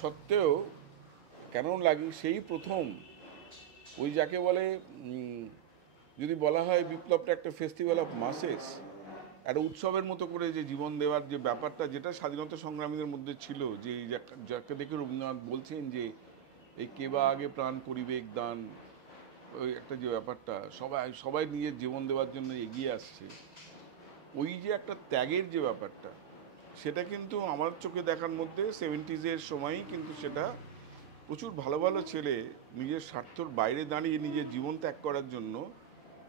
সত্ত্বেও কেন লাগি সেই প্রথম ওই যাকে বলে যদি বলা হয় বিপ্লবটা একটা ফেস্টিভ্যাল অফ মাসেস, একটা উৎসবের মতো করে যে জীবন দেওয়ার যে ব্যাপারটা, যেটা স্বাধীনতা সংগ্রামীদের মধ্যে ছিল, যে যাকে দেখে রবীন্দ্রনাথ বলছেন যে এই কেবা আগে প্রাণ পরিবেক দান, ওই একটা যে ব্যাপারটা, সবাই সবাই নিজের জীবন দেওয়ার জন্য এগিয়ে আসছে, ওই যে একটা ত্যাগের যে ব্যাপারটা, সেটা কিন্তু আমার চোখে দেখার মধ্যে 70s সময়ই কিন্তু সেটা প্রচুর ভালো ভালো ছেলে নিজের স্বার্থর বাইরে দাঁড়িয়ে নিজের জীবন ত্যাগ করার জন্য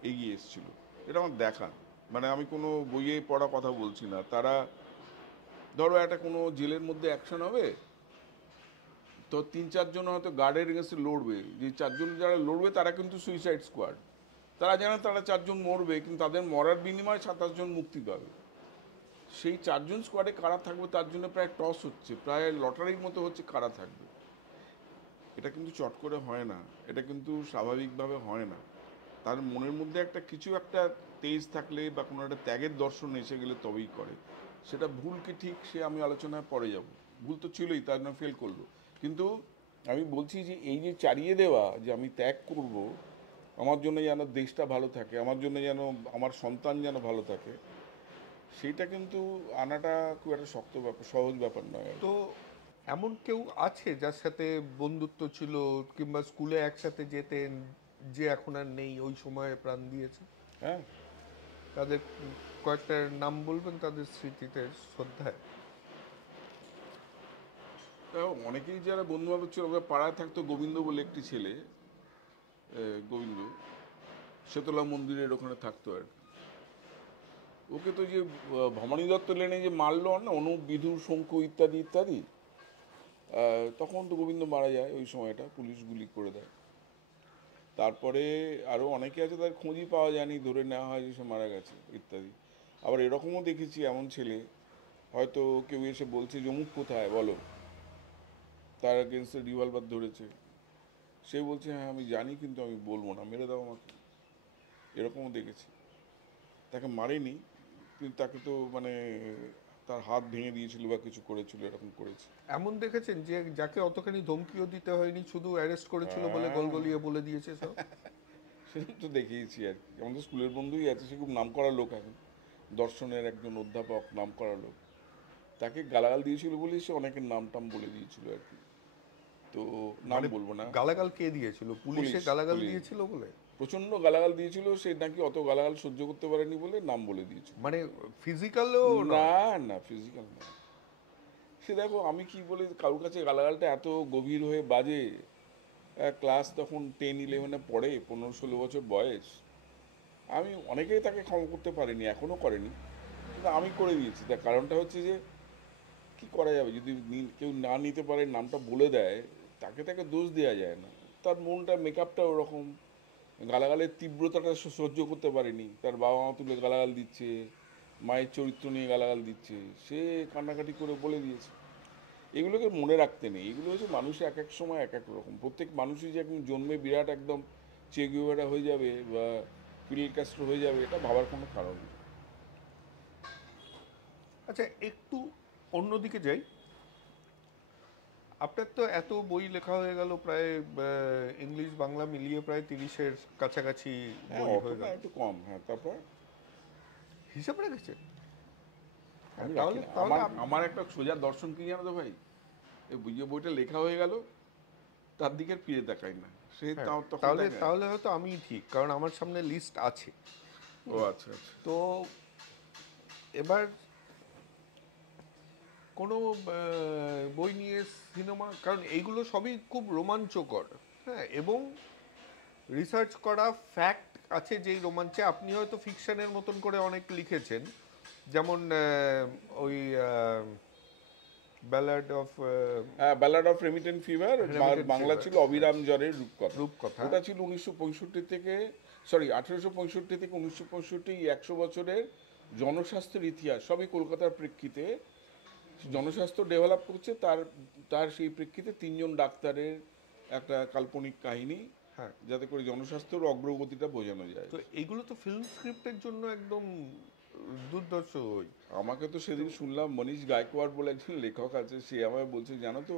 এগিয়ে এসেছিল। এটা আমার দেখা, মানে আমি কোনো বইয়ে পড়া কথা বলছি না। তারা ধরো একটা কোনো জেলের মধ্যে অ্যাকশন হবে, তো 3-4 জন হয়তো গার্ডের এগেন্সে লড়বে, যে 4 জন যারা লড়বে তারা কিন্তু সুইসাইড স্কোয়াড, তারা জানে তারা 4 জন মরবে, কিন্তু তাদের মরার বিনিময়ে 27 জন মুক্তি পাবে। সেই 4 জন স্কোয়াডে কারা থাকবে তার জন্য প্রায় টস হচ্ছে, প্রায় লটারির মতো হচ্ছে কারা থাকবে। এটা কিন্তু চট করে হয় না, এটা কিন্তু স্বাভাবিকভাবে হয় না। তার মনের মধ্যে একটা কিছু একটা তেজ থাকলে বা কোনো একটা ত্যাগের দর্শন এসে গেলে তবেই করে। সেটা ভুল কি ঠিক সে আমি আলোচনায় পরে যাব, ভুল তো ছিলই, তার জন্য ফেল করলো। কিন্তু আমি বলছি যে এই যে চালিয়ে দেওয়া যে আমি ত্যাগ করব আমার জন্য যেন দেশটা ভালো থাকে, আমার জন্য যেন আমার সন্তান যেন ভালো থাকে, সেইটা কিন্তু আনাটা খুব একটা শক্ত ব্যাপার, সহজ ব্যাপার নয়। তো এমন কেউ আছে যার সাথে বন্ধুত্ব ছিল কিংবা স্কুলে একসাথে যেতেন, যে এখন আর নেই, ওই সময়ে প্রাণ দিয়েছে? হ্যাঁ, তাদের কয়েকটা নাম বলবেন তাদের স্মৃতিতে শ্রদ্ধায়? তাও অনেকেই যারা বন্ধু বান্ধব ছিল, ওরা পাড়ায় থাকতো। গোবিন্দ বলে একটি ছেলে, গোবিন্দ শেতলা মন্দিরের ওখানে থাকতো আর কি। ওকে তো যে ভবানী দত্ত লেনে যে মারলো না, অনুপ বিধুর শঙ্কু ইত্যাদি ইত্যাদি, তখন তো গোবিন্দ মারা যায়, ওই সময়টা পুলিশ গুলি করে দেয়। তারপরে আরও অনেকে আছে, তার খোঁজই পাওয়া যায়নি, ধরে নেওয়া হয় যে সে মারা গেছে ইত্যাদি। আবার এরকমও দেখেছি এমন ছেলে, হয়তো কেউ এসে বলছে যে অমুক কোথায় বলো, তার এগেনস্টে রিভলভার ধরেছে, সে বলছে হ্যাঁ আমি জানি কিন্তু আমি বলবো না, মেরে দাও আমাকে। এরকমও দেখেছি। তাকে মারেনি, কিন্তু তাকে তো মানে তার হাত ভেঙে দিয়েছিল বা কিছু করেছিল, এরকম করেছে। এমন দেখেছেন যে যাকে অতখানি ধমকিও দিতে হয়নি, শুধু অ্যারেস্ট করেছিল বলে হ্যাঁ, গলগলিয়ে বলে দিয়েছে সব? সেরকম তো দেখেইছি আর কি। আমাদের স্কুলের বন্ধুই আছে, সে খুব নাম করা লোক এখন, দর্শনের একজন অধ্যাপক, নাম করা লোক। তাকে গালাগাল দিয়েছিল বলেই সে অনেকের নাম টাম বলে দিয়েছিল আর কি। তো নাম মানে বলবো না। গালাগাল কে দিয়েছিল? পুলিশে পুলিশ গালাগাল পুলিশ দিয়েছিল বলে? প্রচণ্ড গালাগাল দিয়েছিল, সে নাকি অত গালাগাল সহ্য করতে পারেনি বলে নাম বলে দিয়েছিল। মানে ফিজিক্যালও না, নয়? না ফিজিক্যাল না। সে দেখো আমি কি বলে কারোর কাছে গালাগালটা এত গভীর হয়ে বাজে। ক্লাস তখন 10-11-এ পড়ে, 15-16 বছর বয়স। আমি অনেকেই তাকে ক্ষমা করতে পারিনি, এখনও করেনি, কিন্তু আমি করে দিয়েছি। তার কারণটা হচ্ছে যে কি করা যাবে, যদি কেউ না নিতে পারে, নামটা বলে দেয়, তাকে তাকে দোষ দেওয়া যায় না। তার মনটা মেকআপটা ওরকম, গালাগালের তীব্রতাটা সে সহ্য করতে পারেনি। তার বাবা মা তুলে গালাগাল দিচ্ছে, মায়ের চরিত্র নিয়ে গালাগাল দিচ্ছে, সে কান্নাকাটি করে বলে দিয়েছে। এগুলোকে মনে রাখতে নেই, এগুলো হচ্ছে মানুষ এক এক সময় এক এক রকম। প্রত্যেক মানুষই যে একদম জন্মে বিরাট একদম চে গুয়েভারা হয়ে যাবে বা ফিডেল ক্যাস্ট্রো হয়ে যাবে, এটা ভাবার কোনো কারণ নেই। আচ্ছা, একটু অন্যদিকে যাই। আপনার তো এত বই লেখা হয়ে গেল, প্রায় ইংলিশ বাংলা মিলিয়ে প্রায় 30-এর কাছাকাছি হ্যাঁ, বই অত হয়ে না, গেল। একটু কম। হ্যাঁ, তারপর হিসাব রেখেছেন? আমি রাখি তাহলে না। তাহলে আমার আমার একটা সোজা দর্শন কি জানো তো ভাই, এই যে বইটা লেখা হয়ে গেল তার দিকে আর ফিরে তাকাই না, সে হ্যাঁ, তাও তখন তাহলে দেখা। তাহলে হয়তো আমিই ঠিক, কারণ আমার সামনে লিস্ট আছে। ও আচ্ছা আচ্ছা। তো এবার কোনো বই নিয়ে সিনেমা, কারণ এইগুলো সবই খুব রোমাঞ্চকর। হ্যাঁ, এবং রিসার্চ করা ফ্যাক্ট আছে যেই রোমাঞ্চে আপনি হয়তো ফিকশনের মতন করে অনেক লিখেছেন, যেমন ওই ব্যালাড অফ হ্যাঁ, ballad of remittent fever, Remittent Bangla Fever, ছিল অবিরাম জ্বরের রূপকথা। রূপকথা। ওটা ছিল 1965 থেকে, সরি 1865 থেকে 1965, 100 বছরের জনস্বাস্থ্যের ইতিহাস, সবই কলকাতার প্রেক্ষিতে জনস্বাস্থ্য ডেভেলপ করছে, তার তার সেই প্রেক্ষিতে তিনজন ডাক্তারের একটা কাল্পনিক কাহিনী, হ্যাঁ। যাতে করে জনস্বাস্থ্যের অগ্রগতিটা বোঝানো যায়। তো এইগুলো তো ফিল্ম স্ক্রিপ্টের জন্য একদম দুর্ধর্ষ। আমাকে তো সেদিন শুনলাম মনীষ গায়কোয়াড় বলে একজন লেখক আছে, সে আমায় বলছে জানো তো,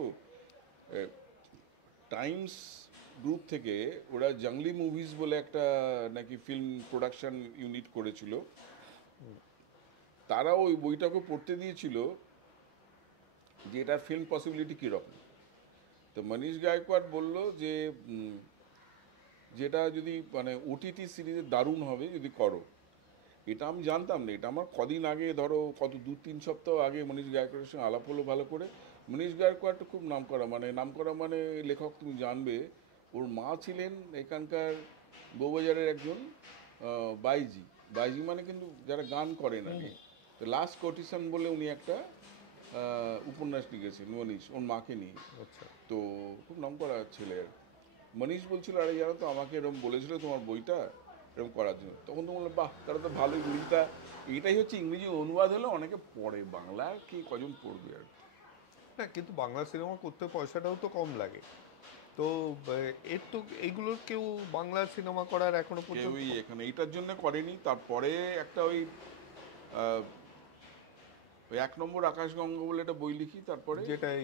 টাইমস গ্রুপ থেকে ওরা জঙ্গলি মুভিজ বলে একটা নাকি ফিল্ম প্রোডাকশন ইউনিট করেছিল, তারা ওই বইটাকে পড়তে দিয়েছিল যে এটার ফিল্ম পসিবিলিটি কীরকম। তো মনীষ গায়কোয়াড় বলল যে যেটা যদি মানে ওটিটি সিরিজে দারুণ হবে যদি করো। এটা আমি জানতাম না, এটা আমার কদিন আগে, ধরো কত 2-3 সপ্তাহ আগে মনীষ গায়কোয়াড়ের সঙ্গে আলাপ হলো ভালো করে। মনীষ গায়কোয়াড়টা খুব নামকরা মানে লেখক, তুমি জানবে। ওর মা ছিলেন এখানকার বউবাজারের একজন বাইজি। বাইজি মানে কিন্তু যারা গান করেন আর কি। তো লাস্ট কোটিশন বলে উনি একটা উপন্যাস লিখেছেন মনীষ, ওর মাকে নিয়ে। আচ্ছা। তো খুব নামকরা ছেলে আর কি। মনীষ বলছিল, আরে জানো তো আমাকে এরকম বলেছিল তোমার বইটা এরকম করার জন্য। তখন তো বললাম বাহ, তারা তো ভালোই, ইংরেজিটা এইটাই হচ্ছে, ইংরেজি অনুবাদ হলে অনেকে পড়ে, বাংলা কি কজন পড়বে আর কি। না, কিন্তু বাংলা সিনেমা করতে পয়সাটাও তো কম লাগে। তো এর তো এইগুলোর কেউ বাংলা সিনেমা করার এখনো পর্যন্ত কেউই এখানে এইটার জন্য করেনি। তারপরে একটা ওই আহ, ওই 1 নম্বর আকাশগঙ্গা বলে একটা বই লিখি, তারপরে যেটাই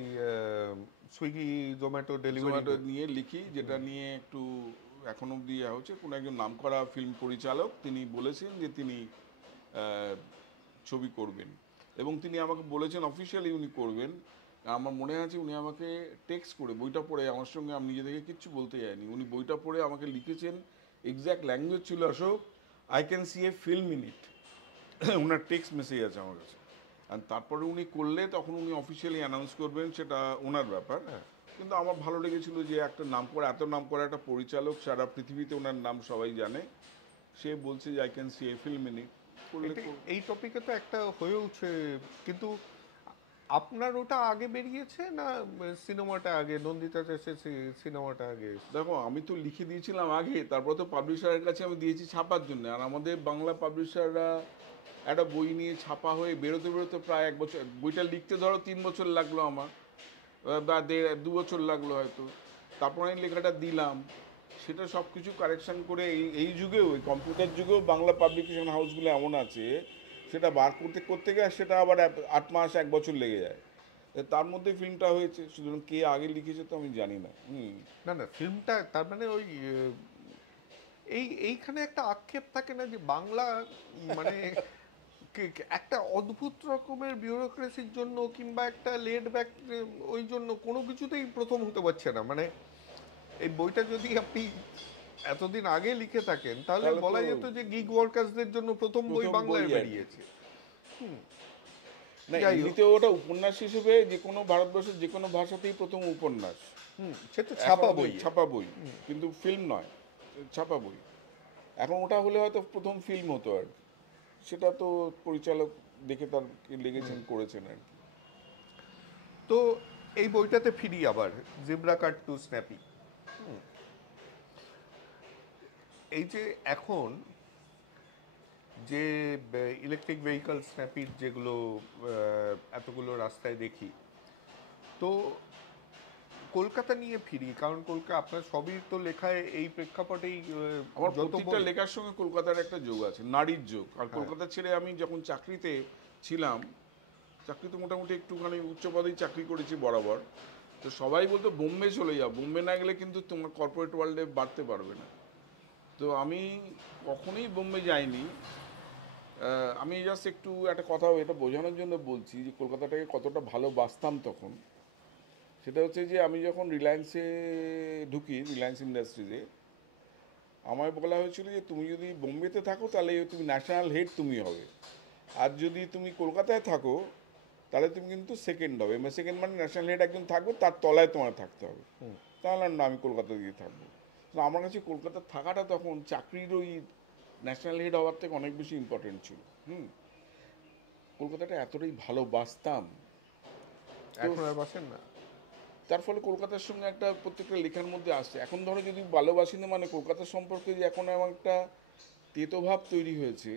সুইগি জোম্যাটো ডেলিভারি। জোম্যাটো নিয়ে লিখি, যেটা নিয়ে একটু এখন অব্দি হচ্ছে। কোনো একজন নামকরা ফিল্ম পরিচালক তিনি বলেছেন যে তিনি ছবি করবেন, এবং তিনি আমাকে বলেছেন অফিসিয়ালি উনি করবেন। আমার মনে আছে উনি আমাকে টেক্সট করে, বইটা পড়ে আমার সঙ্গে, আমি নিজে থেকে কিচ্ছু বলতে যাইনি, উনি বইটা পড়ে আমাকে লিখেছেন, এক্স্যাক্ট ল্যাঙ্গুয়েজ ছিল, Ashok I can see a film in it. ওনার টেক্সট মেসেজ আছে আমার কাছে। আর তারপরে উনি করলে তখন উনি অফিসিয়ালি অ্যানাউন্স করবেন, সেটা ওনার ব্যাপার। কিন্তু আমার ভালো লেগেছিল যে একটা এত নাম করা একটা পরিচালক, সারা পৃথিবীতে ওনার নাম সবাই জানে, সে বলছে যে I can see a film in ইট। এই টপিকে তো একটা হয়ে উঠছে, কিন্তু আপনার ওটা আগে বেরিয়েছে না সিনেমাটা আগে, নন্দিতা দাসের সিনেমাটা আগে? দেখো, আমি তো লিখে দিয়েছিলাম আগে, তারপর তো পাবলিশারের কাছে আমি দিয়েছি ছাপার জন্য। আর আমাদের বাংলা পাবলিশাররা একটা বই নিয়ে ছাপা হয়ে বেরোতে বেরোতে প্রায় 1 বছর, বইটা লিখতে ধরো 3 বছর লাগলো আমার, বা 2 বছর লাগলো হয়তো। তারপর আমি লেখাটা দিলাম, সেটা সব কিছু কারেকশান করে এই যুগেও, এই কম্পিউটার যুগেও বাংলা পাবলিকেশন হাউসগুলো এমন আছে, সেটা বার করতে করতে গিয়ে সেটা আবার 8 মাস 1 বছর লেগে যায়। তার মধ্যে ফিল্মটা হয়েছে, সুতরাং কে আগে লিখেছে তো আমি জানি না। না না, ফিল্মটা তার মানে ওই এইখানে একটা আক্ষেপ থাকে না যে বাংলা মানে একটা অদ্ভুত রকমের বিউরোক্রেসির জন্য কিংবা একটা লেট ব্যাক ওই জন্য কোনো কিছুতেই প্রথম হতে পারছে না। মানে এই বইটা যদি আপনি এতদিন আগে লিখে থাকেন তাহলে তাহলে বলা তো যেত যে গিগ ওয়ার্কার্সদের জন্য প্রথম বই প্রথম বাংলায় বই আর কি। বেরিয়েছে। না, যাই হোক। এমনিতেও ওটা উপন্যাস হিসেবে যে কোনো ভারতবর্ষের যে কোনো ভাষাতেই প্রথম উপন্যাস। সে তো ছাপা এখন বই। ছাপা বই, কিন্তু ফিল্ম নয়, ছাপা বই। এখন ওটা হলে হয়তো প্রথম ফিল্ম হতো আর কি। সেটা তো পরিচালক দেখে তার লেগেছেন, করেছেন আর কি। তো এই বইটাতে ফিরি আবার, জিব্রা কাট টু স্ন্যাপি। এই যে এখন যে ইলেকট্রিক ভেহিকল স্ন্যাপির যেগুলো এতগুলো রাস্তায় দেখি, তো কলকাতা নিয়ে ফিরি, কারণ কলকাতা আপনার সবই তো লেখায় এই প্রেক্ষাপটেই আমার যত প্রত্যেকটা বই। লেখার সঙ্গে কলকাতার একটা যোগ আছে, নারীর যোগ। আর কলকাতা ছেড়ে আমি যখন চাকরিতে ছিলাম, চাকরিতে মোটামুটি একটুখানি উচ্চ পদেই চাকরি করেছি বরাবর, তো সবাই বলতো বোম্বে চলে যাও, বোম্বে না গেলে কিন্তু তোমার কর্পোরেট ওয়ার্ল্ডে বাড়তে পারবে না। তো আমি কখনোই বোম্বে যাইনি। আমি জাস্ট একটু একটা কথা এটা বোঝানোর জন্য বলছি যে কলকাতাটাকে কতটা ভালোবাসতাম তখন। সেটা হচ্ছে যে আমি যখন রিলায়েন্সে ঢুকি, রিলায়েন্স ইন্ডাস্ট্রিজে, আমায় বলা হয়েছিল যে তুমি যদি বোম্বেতে থাকো তাহলে তুমি ন্যাশনাল হেড তুমি হবে, আর যদি তুমি কলকাতায় থাকো তাহলে তুমি কিন্তু সেকেন্ড হবে। সেকেন্ড মানে ন্যাশনাল হেড একজন থাকবে, তার তলায় তোমার থাকতে হবে। তাহলে না, আমি কলকাতা দিয়ে থাকবো। তো আমার কাছে কলকাতার থাকাটা তখন চাকরির ওই ন্যাশনাল হেড হওয়ার থেকে অনেক বেশি ইম্পর্টেন্ট ছিল। কলকাতাটা এতটাই ভালোবাসতাম, তো এখন আর বাসেন না? তার ফলে কলকাতার সঙ্গে একটা প্রত্যেকটা লেখার মধ্যে আসছে। এখন ধরো যদি ভালোবাসি না, মানে কলকাতা সম্পর্কে যে এখন এমন একটা তেতোভাব তৈরি হয়েছে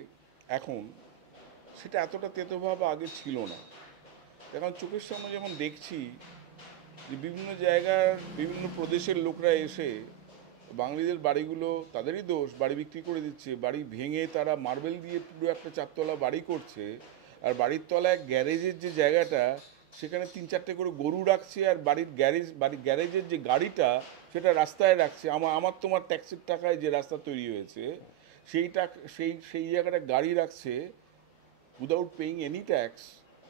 এখন, সেটা এতটা তেতোভাব আগে ছিল না। এখন চোখের সামনে যখন দেখছি যে বিভিন্ন জায়গার বিভিন্ন প্রদেশের লোকরা এসে বাঙালিদের বাড়িগুলো, তাদেরই দোষ, বাড়ি বিক্রি করে দিচ্ছে, বাড়ি ভেঙে তারা মার্বেল দিয়ে পুরো একটা 4 তলা বাড়ি করছে, আর বাড়ির তলায় গ্যারেজের যে জায়গাটা সেখানে 3-4টে করে গরু রাখছে, আর বাড়ির গ্যারেজের যে গাড়িটা সেটা রাস্তায় রাখছে। আমার তোমার ট্যাক্সির টাকায় যে রাস্তা তৈরি হয়েছে সেইটা, সেই জায়গাটা গাড়ি রাখছে without paying any tax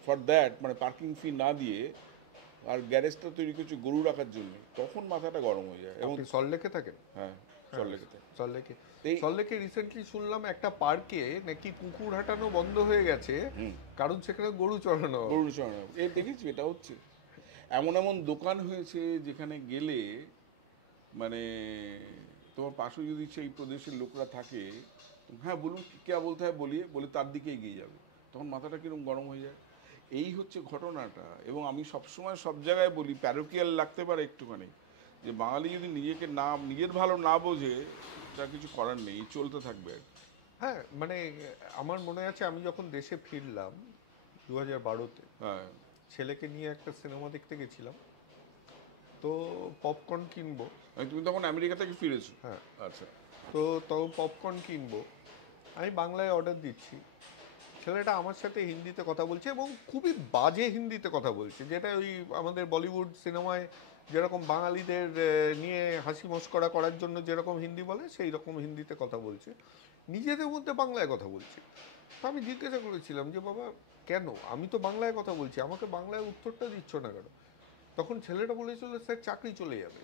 for that, মানে পার্কিং ফি না দিয়ে, আর গ্যারেজটা তৈরি করছে গরু রাখার জন্য। তখন মাথাটা গরম হয়ে যায়। এবং আপনি সল্টলেকে থাকেন? হ্যাঁ, সল্টলেকেতে। সল্টলেকে এই- সল্টলেকে রিসেন্টলি শুনলাম একটা পার্কে নাকি কুকুর হাঁটানো বন্ধ হয়ে গেছে, কারণ সেখানে গরু চড়ানো হবে। গরু চড়ানো, এই দেখেছি এটা হচ্ছে। এমন এমন দোকান হয়েছে যেখানে গেলে মানে তোমার পাশে যদি সেই প্রদেশের লোকরা থাকে, হ্যাঁ বলুন কে বলতে হয় বলে তার দিকে এগিয়ে যাবে, তখন মাথাটা কিরকম গরম হয়ে যায়। এই হচ্ছে ঘটনাটা। এবং আমি সবসময় সব জায়গায় বলি, প্যারোকিয়াল লাগতে পারে একটুখানি, যে বাঙালি যদি নিজের ভালো না বোঝে, তা কিছু করার নেই, চলতে থাকবে আর কি। হ্যাঁ, মানে আমার মনে আছে আমি যখন দেশে ফিরলাম 2012-তে, হ্যাঁ, ছেলেকে নিয়ে একটা সিনেমা দেখতে গেছিলাম, তো পপকর্ন কিনবো। তুমি তখন আমেরিকা থেকে ফিরেছো? হ্যাঁ, আচ্ছা। তো পপকর্ন কিনবো, আমি বাংলায় অর্ডার দিচ্ছি, ছেলেটা আমার সাথে হিন্দিতে কথা বলছে এবং খুবই বাজে হিন্দিতে কথা বলছে, যেটা ওই আমাদের বলিউড সিনেমায় যেরকম বাঙালিদের নিয়ে হাসি মস্করা করার জন্য যেরকম হিন্দি বলে সেই রকম হিন্দিতে কথা বলছে, নিজেদের মধ্যে বাংলায় কথা বলছে। তো আমি জিজ্ঞাসা করেছিলাম যে বাবা কেন, আমি তো বাংলায় কথা বলছি, আমাকে বাংলায় উত্তরটা দিচ্ছ না কেন? তখন ছেলেটা বলেছিল স্যার চাকরি চলে যাবে,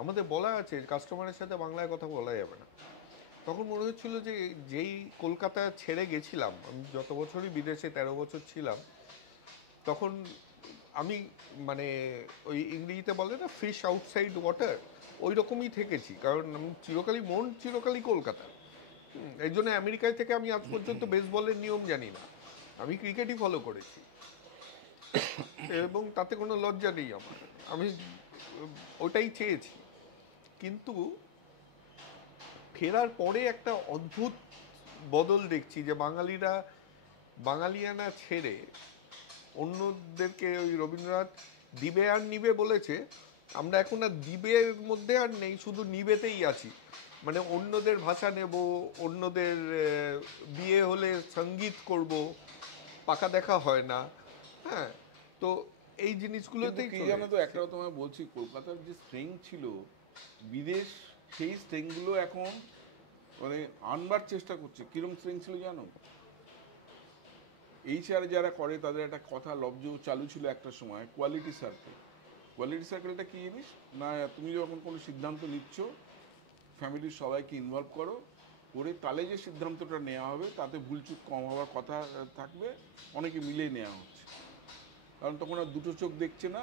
আমাদের বলা আছে কাস্টমারের সাথে বাংলায় কথা বলা যাবে না। তখন মনে হচ্ছিল যে যেই কলকাতা ছেড়ে গেছিলাম, আমি যত বছরই বিদেশে 13 বছর ছিলাম, তখন আমি মানে ওই ইংরেজিতে বলে না ফিশ আউটসাইড ওয়াটার, ওই রকমই থেকেছি, কারণ আমি চিরকালই কলকাতা। এই জন্য আমেরিকায় থেকে আমি আজ পর্যন্ত বেসবলের নিয়ম জানি না, আমি ক্রিকেটই ফলো করেছি এবং তাতে কোনো লজ্জা নেই আমার, আমি ওটাই চেয়েছি। কিন্তু ফেরার পরে একটা অদ্ভুত বদল দেখছি যে বাঙালিরা বাঙালিয়ানা ছেড়ে অন্যদেরকে, ওই রবীন্দ্রনাথ দিবে আর নিবে বলেছে, আমরা এখন আর দিবের মধ্যে আর নেই, শুধু নিবেতেই আছি। মানে অন্যদের ভাষা নেব, অন্যদের বিয়ে হলে সঙ্গীত করব, পাকা দেখা হয় না। হ্যাঁ, তো এই জিনিসগুলোতেই কি চলে জানো তো, এসেছে। একটাও তোমায় বলছি, কলকাতার যে স্ট্রেং ছিল বিদেশ, সেই স্ট্রেংগুলো এখন মানে আনবার চেষ্টা করছে। কিরম স্ট্রেং ছিল জানো? HR যারা করে তাদের একটা কথা লব্জ চালু ছিল একটা সময়, কোয়ালিটি সার্কেল। কোয়ালিটি সার্কেলটা কি জিনিস না, তুমি যখন কোনো সিদ্ধান্ত নিচ্ছ, ফ্যামিলির সবাইকে ইনভলভ করে তাহলে যে সিদ্ধান্তটা নেওয়া হবে তাতে ভুলচুক কম হওয়ার কথা থাকবে, অনেকে মিলে নেওয়া হচ্ছে। কারণ তখন আর দুটো চোখ দেখছে না,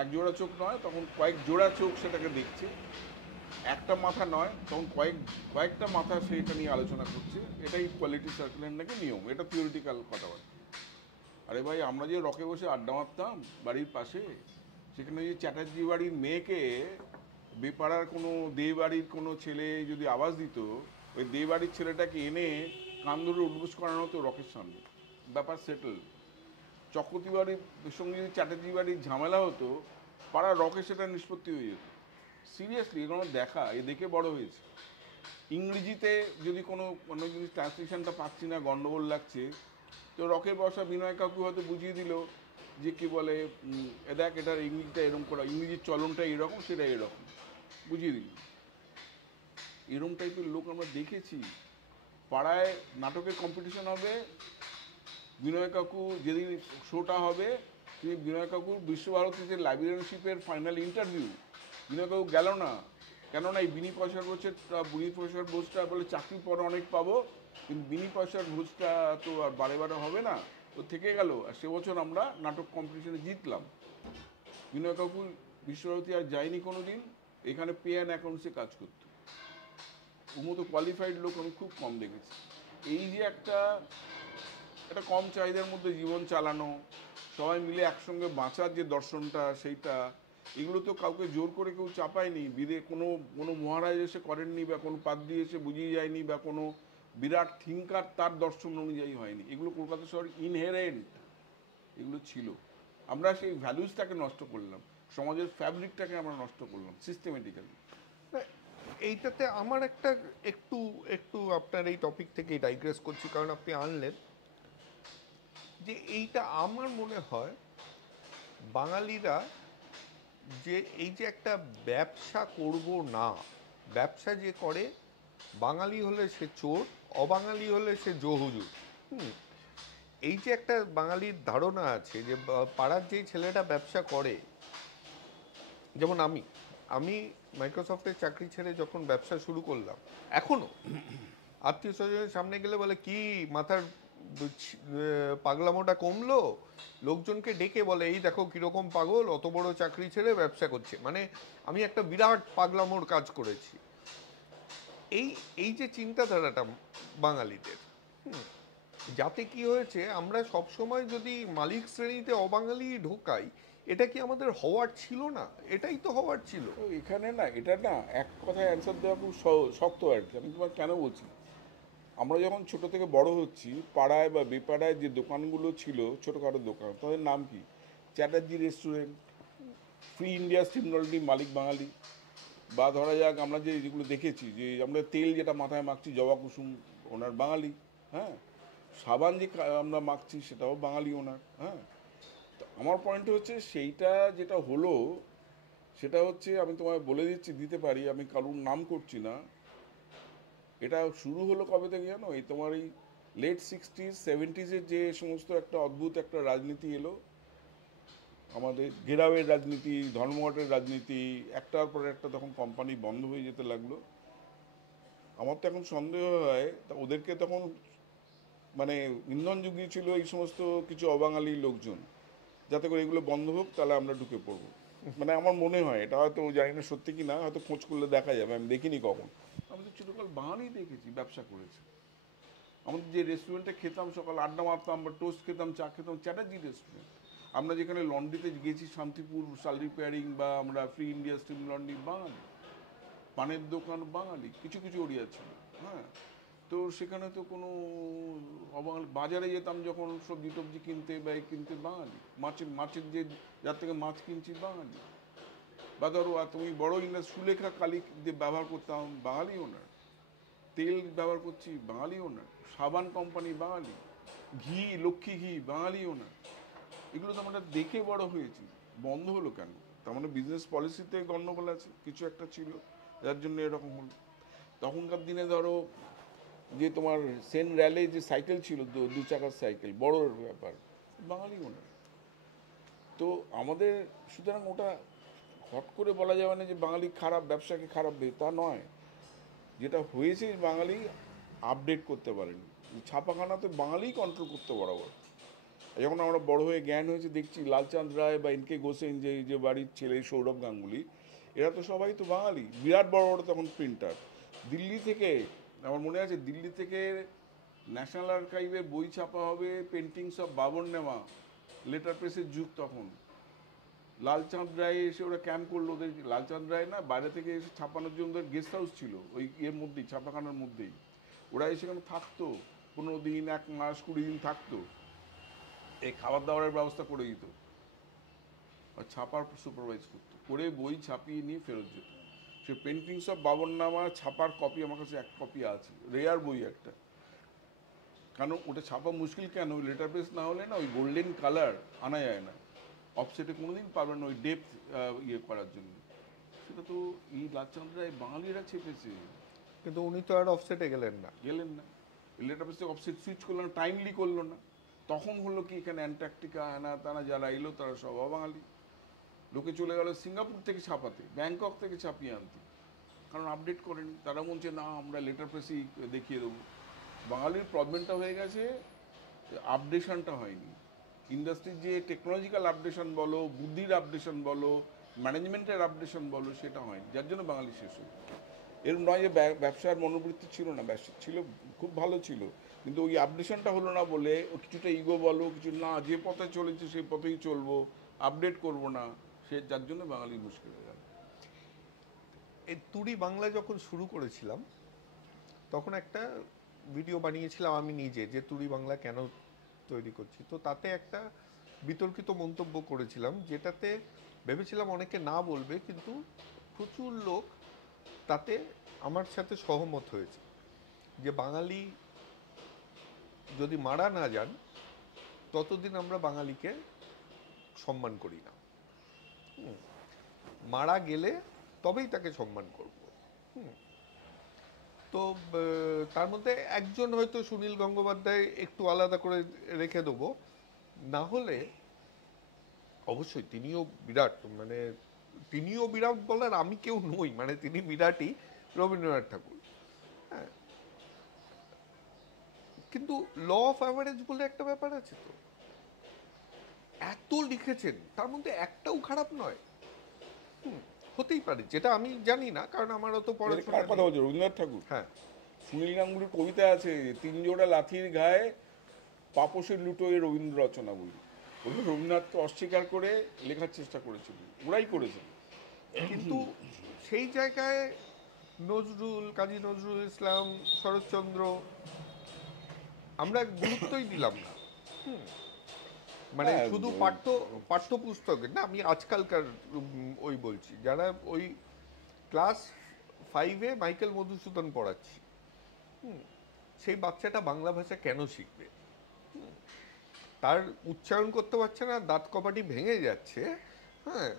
এক জোড়া চোখ নয়, তখন কয়েক জোড়া চোখ সেটাকে দেখছে, একটা মাথা নয়, তখন কয়েকটা মাথা সেটা নিয়ে আলোচনা করছে। এটাই কোয়ালিটি সার্কেলের নাকি নিয়ম, এটা থিওরিটিক্যাল কথাবার্তা। আরে ভাই, আমরা যে রকে বসে আড্ডা মারতাম বাড়ির পাশে, সেখানে যে চ্যাটার্জি বাড়ির মেয়েকে বেপাড়ার কোনো দে বাড়ির কোনো ছেলে যদি আওয়াজ দিত, ওই দে বাড়ির ছেলেটাকে এনে কান ধরে উঠবোস করানো হতো রকের সামনে, ব্যাপার সেটেল। চক্রবর্তী বাড়ির সঙ্গে যদি চ্যাটার্জি বাড়ির ঝামেলা হতো, পাড়া রকে সেটা নিষ্পত্তি হয়ে যেত। সিরিয়াসলি এগুলো দেখা, দেখে বড় হয়েছে। ইংরেজিতে যদি কোনো জিনিস ট্রান্সলেশনটা পাচ্ছি না, গন্ডগোল লাগছে, তো রকের বসা বিনয় কাকু হয়তো বুঝিয়ে দিল যে কি বলে, দেখ এটার ইংরেজিটা এরকম করা, ইংরেজির চলনটা এরকম, সেটা এরকম, বুঝিয়ে দিল। এরকম টাইপের লোক আমরা দেখেছি। পাড়ায় নাটকের কম্পিটিশন হবে, বিনয় কাকু যেদিন শোটা হবে, তিনি বিনয় কাকুর বিশ্বভারতীতে লাইব্রেরিয়ানশিপের ফাইনাল ইন্টারভিউ, বিনয় কাকু গেল না। কেননা এই বিনি পয়সার বোঝটা বলে চাকরির পর অনেক পাবো, কিন্তু বিনি পয়সার বোঝটা তো আর বারে বারে হবে না, তো থেকে গেল। আর সে বছর আমরা নাটক কম্পিটিশনে জিতলাম। বিনয় কাকু বিশ্বভারতী আর যায়নি কোনো দিন, এখানে পে অ্যান্ড অ্যাকাউন্টসে কাজ করতো। ওর মতো কোয়ালিফাইড লোক আমি খুব কম দেখেছি। এই যে একটা কম চাহিদার মধ্যে জীবন চালানো, সবাই মিলে একসঙ্গে বাঁচার যে দর্শনটা, সেইটা এগুলো তো কাউকে জোর করে কেউ চাপায়নি, কোনো কোনো মহারাজ এসে করেননি, বা কোনো পাদ্রী এসে বুঝিয়ে যায়নি, বা কোনো বিরাট থিঙ্কার তার দর্শন অনুযায়ী হয়নি। এগুলো কলকাতা শহর ইনহেরেন্ট এগুলো ছিল। আমরা সেই ভ্যালুসটাকে নষ্ট করলাম, সমাজের ফ্যাব্রিকটাকে আমরা নষ্ট করলাম সিস্টেমেটিক্যালি। না, এইটাতে আমার একটা একটু একটু আপনার এই টপিক থেকে ডাইগ্রেস করছি, কারণ আপনি আনলেন যে এইটা আমার মনে হয় বাঙালিরা যে এই যে একটা ব্যবসা করব না, ব্যবসা যে করে বাঙালি হলে সে চোর, অবাঙালি হলে সে জোহুজুর। এই যে একটা বাঙালির ধারণা আছে যে পাড়ার যেই ছেলেটা ব্যবসা করে, যেমন আমি আমি মাইক্রোসফটের চাকরি ছেড়ে যখন ব্যবসা শুরু করলাম, এখনো আত্মীয় স্বজনের সামনে গেলে বলে কি মাথার পাগলামোটা কমলো, লোকজনকে ডেকে বলে এই দেখো কিরকম পাগল, অত বড় চাকরি ছেড়ে ব্যবসা করছে, মানে আমি একটা বিরাট পাগলামোর কাজ করেছি। এই এই যে চিন্তাধারাটা বাঙালিদের, যাতে কি হয়েছে আমরা সবসময় যদি মালিক শ্রেণীতে অবাঙালি ঢোকাই, এটা কি আমাদের হওয়ার ছিল না? এটাই তো হওয়ার ছিল। তো এখানে না, এটা না এক কথায় অ্যান্সার দেওয়া খুব শক্ত আর কি। আমি তোমার কেন বলছি, আমরা যখন ছোট থেকে বড় হচ্ছি, পাড়ায় বা বেপাড়ায় যে দোকানগুলো ছিল, ছোটোখাটো দোকান, তাদের নাম কি? চ্যাটার্জি রেস্টুরেন্ট, ফ্রি ইন্ডিয়া স্টিমরলটি মালিক বাঙালি, বা ধরা যাক আমরা যে যেগুলো দেখেছি, যে আমরা তেল যেটা মাথায় মাখছি জবা কুসুম, ওনার বাঙালি। হ্যাঁ, সাবান যে আমরা মাখছি সেটাও বাঙালি ওনার। হ্যাঁ, তো আমার পয়েন্ট হচ্ছে সেইটা যেটা হলো, সেটা হচ্ছে আমি তোমায় বলে দিতে পারি, আমি কারুর নাম করছি না। এটা শুরু হলো কবে থেকে জানো? এই তোমার এই লেট 60s 70s যে সমস্ত একটা অদ্ভুত একটা রাজনীতি এলো, আমাদের ঘেরাওয়ের রাজনীতি, ধর্মঘটের রাজনীতি, একটার পর একটা তখন কোম্পানি বন্ধ হয়ে যেতে লাগলো। আমার তো এখন সন্দেহ হয় ওদেরকে তখন মানে ইন্ধন জুগিয়েছিল এই সমস্ত কিছু অবাঙালি লোকজন, যাতে করে এগুলো বন্ধ হোক, তাহলে আমরা ঢুকে পড়বো। মানে আমার মনে হয়, এটা হয়তো জানি না সত্যি কি না, হয়তো খোঁজ করলে দেখা যাবে, আমি দেখিনি কখন। আমি তো ছোটকাল বাঙালি দেখেছি ব্যবসা করেছে। আমাদের যে রেস্টুরেন্টে খেতাম, সকাল আড্ডা মারতাম বা টোস্ট খেতাম, চা খেতাম, চ্যাটার্জি রেস্টুরেন্ট। আমরা যেখানে লন্ড্রিতে গেছি, শান্তিপুর শাল রিপেয়ারিং, বা আমরা ফ্রি ইন্ডিয়া স্টিম লন্ড্রি, বাঙালি। পানের দোকান বাঙালি, কিছু কিছু ওড়িয়া ছিল। হ্যাঁ, তো সেখানে তো কোনো অবাঙালি। বাজারে যেতাম যখন সবজি টবজি কিনতে বা কিনতে, বাঙালি। মাছের যে যার থেকে মাছ কিনছি, বাঙালি। বা ধরো তুমি বড় সুলেখা কালি ব্যবহার করতাম, বাঙালি ওনার। তেল ব্যবহার করছি, বাঙালি ওনার। সাবান কোম্পানি বাঙালি। ঘি, লক্ষ্মী ঘি, বাঙালি ওনার। এগুলো তো আমরা দেখে বড় হয়েছি। বন্ধ হলো কেন? তার মানে বিজনেস পলিসিতে গণ্ডগোল আছে, কিছু একটা ছিল যার জন্য এরকম হলো। তখনকার দিনে ধরো যে তোমার সেন র্যালে যে সাইকেল ছিল, দু চাকার সাইকেল, বড় ব্যাপার, বাঙালি ওনার। তো আমাদের সুতরাং ওটা হট করে বলা যাবে না যে বাঙালি খারাপ, ব্যবসাকে খারাপ তা নয়। যেটা হয়েছে, বাঙালি আপডেট করতে পারেনি। ছাপাখানাতে বাঙালিই কন্ট্রোল করতে বরাবর। যখন আমরা বড় হয়ে জ্ঞান হয়েছে, দেখছি লালচাঁদ রায় বা এনকে গোসেন, যে বাড়ির ছেলে সৌরভ গাঙ্গুলি, এরা তো সবাই তো বাঙালি, বিরাট বড় বড় তখন প্রিন্টার। দিল্লি থেকে, আমার মনে আছে, দিল্লি থেকে ন্যাশনাল আর্কাইভে বই ছাপা হবে, পেন্টিংস অফ বাবরনেমা, লেটার প্রেসের যুগ তখন। লালচাঁদ রায় এসে ওরা ক্যাম্প করলো, ওদের লালচাঁদ রায় না, বাইরে থেকে এসে ছাপানোর জন্য ওদের গেস্ট হাউস ছিল ওই এর মধ্যেই, ছাপাখানার মধ্যেই। ওরা এসে সেখানে থাকতো 15 দিন, 1 মাস, 20 দিন থাকতো। এই খাবার দাবারের ব্যবস্থা করে দিত, আর ছাপার সুপারভাইজ করতো, করে বই ছাপিয়ে নিয়ে ফেরত যেত। সে পেন্টিংস অফ বাবরনামা ছাপার কপি আমার কাছে 1 কপি আছে, রেয়ার বই একটা। কারণ ওটা ছাপা মুশকিল কেন, ওই লেটার প্রেস না হলে না ওই গোল্ডেন কালার আনা যায় না, অফসেটে কোনোদিন পারবেন না ওই ডেপথ ইয়ে করার জন্য। সেটা তো এই লালচাঁদ রায় বাঙালিরা ছেপেছে। কিন্তু উনি তো আর অফসেটে গেলেন না। গেলেন না, লেটার প্রেস থেকে অফসেট সুইচ করলো না, টাইমলি করলো না। তখন হলো কি, এখানে অ্যান্টার্কটিকা হ্যানা তারা যারা এলো তারা সব অবাঙালি। লোকে চলে গেল সিঙ্গাপুর থেকে ছাপাতে, ব্যাংকক থেকে ছাপিয়ে আনতে, কারণ আপডেট করেনি। তারা বলছে না আমরা লেটার প্রেসেই দেখিয়ে দেবো। বাঙালির প্রবলেমটা হয়ে গেছে, আপডেশনটা হয়নি। ইন্ডাস্ট্রির যে টেকনোলজিক্যাল আপডেশন বলো, বুদ্ধির আপডেশন বলো, ম্যানেজমেন্টের আপডেশন বলো, সেটা হয়নি, যার জন্য বাঙালি শেষ হয়েছে। এরকম নয় যে ব্যবসার মনোবৃত্তি ছিল না, ব্যবসা ছিল, খুব ভালো ছিল, কিন্তু ওই আপডেশনটা হলো না বলে ও কিছুটা ইগো বলো, কিছু না, যে পথে চলেছে সেই পথেই চলবো, আপডেট করব না, সে যার জন্য বাঙালির মুশকিল হয়ে গেল। এই তুড়ি বাংলা যখন শুরু করেছিলাম তখন একটা ভিডিও বানিয়েছিলাম আমি নিজে, যে তুড়ি বাংলা কেন তৈরি করছি। তো তাতে একটা বিতর্কিত মন্তব্য করেছিলাম, যেটাতে ভেবেছিলাম অনেকে না বলবে, কিন্তু প্রচুর লোক তাতে আমার সাথে সহমত হয়েছে, যে বাঙালি যদি মারা না যান ততদিন আমরা বাঙালিকে সম্মান করি না। মারা গেলে তবেই তাকে সম্মান করব। তো তার মধ্যে একজন হয়তো সুনীল গঙ্গোপাধ্যায় একটু আলাদা করে রেখে দেবো, না হলে অবশ্যই তিনিও বিরাট, মানে তিনিও বিরাট বলার আমি কেউ নই, মানে তিনি বিরাটই, রবীন্দ্রনাথ ঠাকুর। হ্যাঁ, কিন্তু ল অফ অ্যাভারেজ বলে একটা ব্যাপার আছে, তো এত লিখেছেন তার মধ্যে একটাও খারাপ নয়। হতেই পারে, যেটা আমি জানি না, কারণ আমার অত পড়াশোনা কার কথা নেই। বলছো? রবীন্দ্রনাথ ঠাকুর? হ্যাঁ, সুনীল গাঙ্গুলির কবিতা আছে, 3 জোড়া লাথির গায়ে পাপসের লুটোয় রবীন্দ্র রচনা বলি। ওগুলো রবীন্দ্রনাথকে অস্বীকার করে লেখার চেষ্টা করেছিল, ওরাই করেছে। কিন্তু সেই জায়গায় নজরুল, কাজী নজরুল ইসলাম, শরৎচন্দ্র আমরা গুরুত্বই দিলাম না। মানে হ্যাঁ, শুধু পাঠ্যপুস্তকের না, আমি আজকালকার ওই বলছি, যারা ওই ক্লাস 5-এ মাইকেল মধুসূদন পড়াচ্ছি, সেই বাচ্চাটা বাংলা ভাষা কেন শিখবে? তার উচ্চারণ করতে পারছে না, দাঁত কপাটি ভেঙে যাচ্ছে। হ্যাঁ,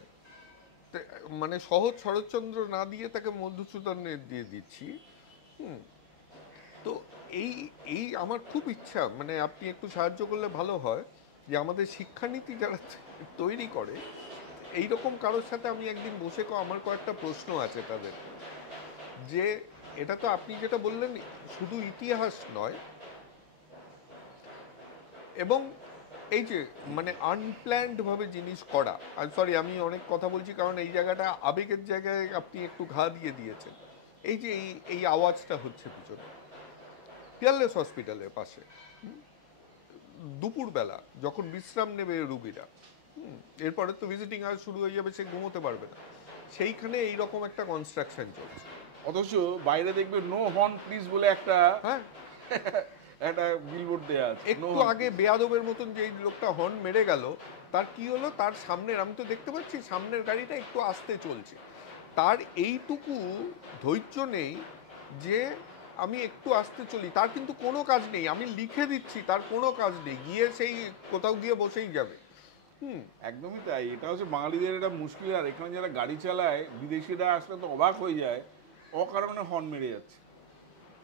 মানে সহজ শরৎচন্দ্র না দিয়ে তাকে মধুসূদনের দিয়ে দিচ্ছি। তো এই এই আমার খুব ইচ্ছা, মানে আপনি একটু সাহায্য করলে ভালো হয়, যে আমাদের শিক্ষানীতি যারা তৈরি করে এই রকম কারোর সাথে আমি একদিন বসে আমার কয়েকটা প্রশ্ন আছে তাদের, যে এটা তো আপনি যেটা বললেন শুধু ইতিহাস নয়, এবং এই যে মানে আনপ্ল্যান্ড ভাবে জিনিস করা। আর সরি, আমি অনেক কথা বলছি, কারণ এই জায়গাটা আবেগের জায়গায় আপনি একটু ঘা দিয়ে দিয়েছেন। এই যে এই আওয়াজটা হচ্ছে পিছনে পিয়ারলেস হসপিটালের পাশে, দুপুরবেলা যখন বিশ্রাম নেবে রুগীরা, এরপরে তো ভিজিটিং আওয়ার শুরু হয়ে যাবে, সে ঘুমোতে পারবে না, সেইখানে এইরকম একটা কনস্ট্রাকশন চলছে। অথচ বাইরে দেখবে নো হর্ন প্লিজ বলে একটা হ্যাঁ, একটা বিলবোর্ড দেওয়া আছে। একটু আগে বেয়াদবের মতন যে লোকটা হর্ন মেরে গেল, তার কি হলো, তার সামনের, আমি তো দেখতে পাচ্ছি সামনের গাড়িটা একটু আস্তে চলছে, তার এইটুকু ধৈর্য নেই যে আমি একটু আস্তে চলি, তার কিন্তু কোনো কাজ নেই, আমি লিখে দিচ্ছি, তার কোনো কাজ নেই, গিয়ে সেই কোথাও গিয়ে বসেই যাবে। একদমই তাই, এটা হচ্ছে বাঙালিদের এটা মুশকিল। আর এখানে যারা গাড়ি চালায় বিদেশিরা আসলে তো অবাক হয়ে যায়, অকারণে হর্ন মেরে যাচ্ছে।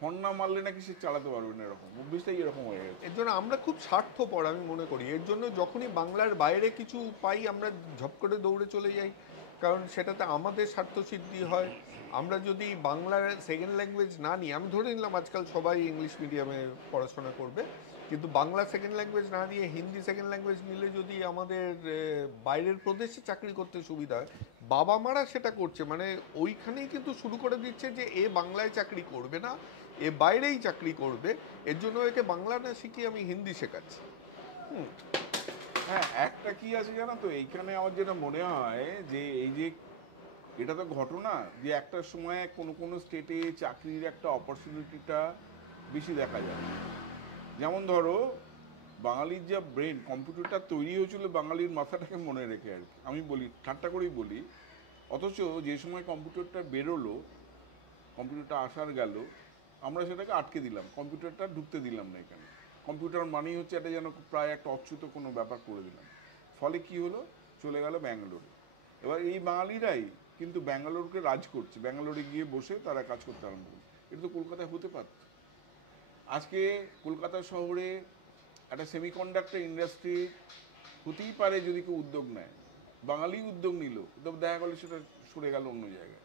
হর্ন না মারলে নাকি সে চালাতে পারবে না, এরকম অভ্যেসটাই এরকম হয়ে গেছে। এর জন্য আমরা খুব স্বার্থপর আমি মনে করি, এর জন্য যখনই বাংলার বাইরে কিছু পাই আমরা ঝপ করে দৌড়ে চলে যাই, কারণ সেটাতে আমাদের স্বার্থ সিদ্ধি হয়। আমরা যদি বাংলার সেকেন্ড ল্যাঙ্গুয়েজ না নিই, আমি ধরে নিলাম আজকাল সবাই ইংলিশ মিডিয়ামে পড়াশোনা করবে, কিন্তু বাংলা সেকেন্ড ল্যাঙ্গুয়েজ না নিয়ে হিন্দি সেকেন্ড ল্যাঙ্গুয়েজ নিলে যদি আমাদের বাইরের প্রদেশে চাকরি করতে সুবিধা হয়, বাবা মারা সেটা করছে, মানে ওইখানেই কিন্তু শুরু করে দিচ্ছে যে এ বাংলায় চাকরি করবে না, এ বাইরেই চাকরি করবে, এর জন্য একে বাংলা না শিখিয়ে আমি হিন্দি শেখাচ্ছি। হ্যাঁ, একটা কি আছে জানো তো, এইখানে আমার যেটা মনে হয় যে এই যে এটা তো ঘটনা যে একটা সময় কোনো কোনো স্টেটে চাকরির একটা অপরচুনিটিটা বেশি দেখা যায়। যেমন ধরো বাঙালির যা ব্রেন, কম্পিউটারটা তৈরি হয়েছিল বাঙালির মাথাটাকে মনে রেখে আর কি, আমি বলি ঠাট্টা করেই বলি। অথচ যে সময় কম্পিউটারটা বেরোলো, কম্পিউটারটা আসার গেল, আমরা সেটাকে আটকে দিলাম, কম্পিউটারটা ঢুকতে দিলাম না এখানে। কম্পিউটার মানেই হচ্ছে এটা যেন প্রায় একটা অচ্যুত কোনো ব্যাপার করে দিলাম। ফলে কি হলো, চলে গেল ব্যাঙ্গালোরে। এবার এই বাঙালিরাই কিন্তু ব্যাঙ্গালোরকে রাজ করছে, ব্যাঙ্গালোরে গিয়ে বসে তারা কাজ করতে আরম্ভ করছে। এটা তো কলকাতায় হতে পারত। আজকে কলকাতা শহরে একটা সেমিকন্ডাক্টর ইন্ডাস্ট্রি হতেই পারে যদি কেউ উদ্যোগ নেয়, বাঙালি উদ্যোগ নিল, তো দেখা গেলো সেটা সরে গেল অন্য জায়গায়।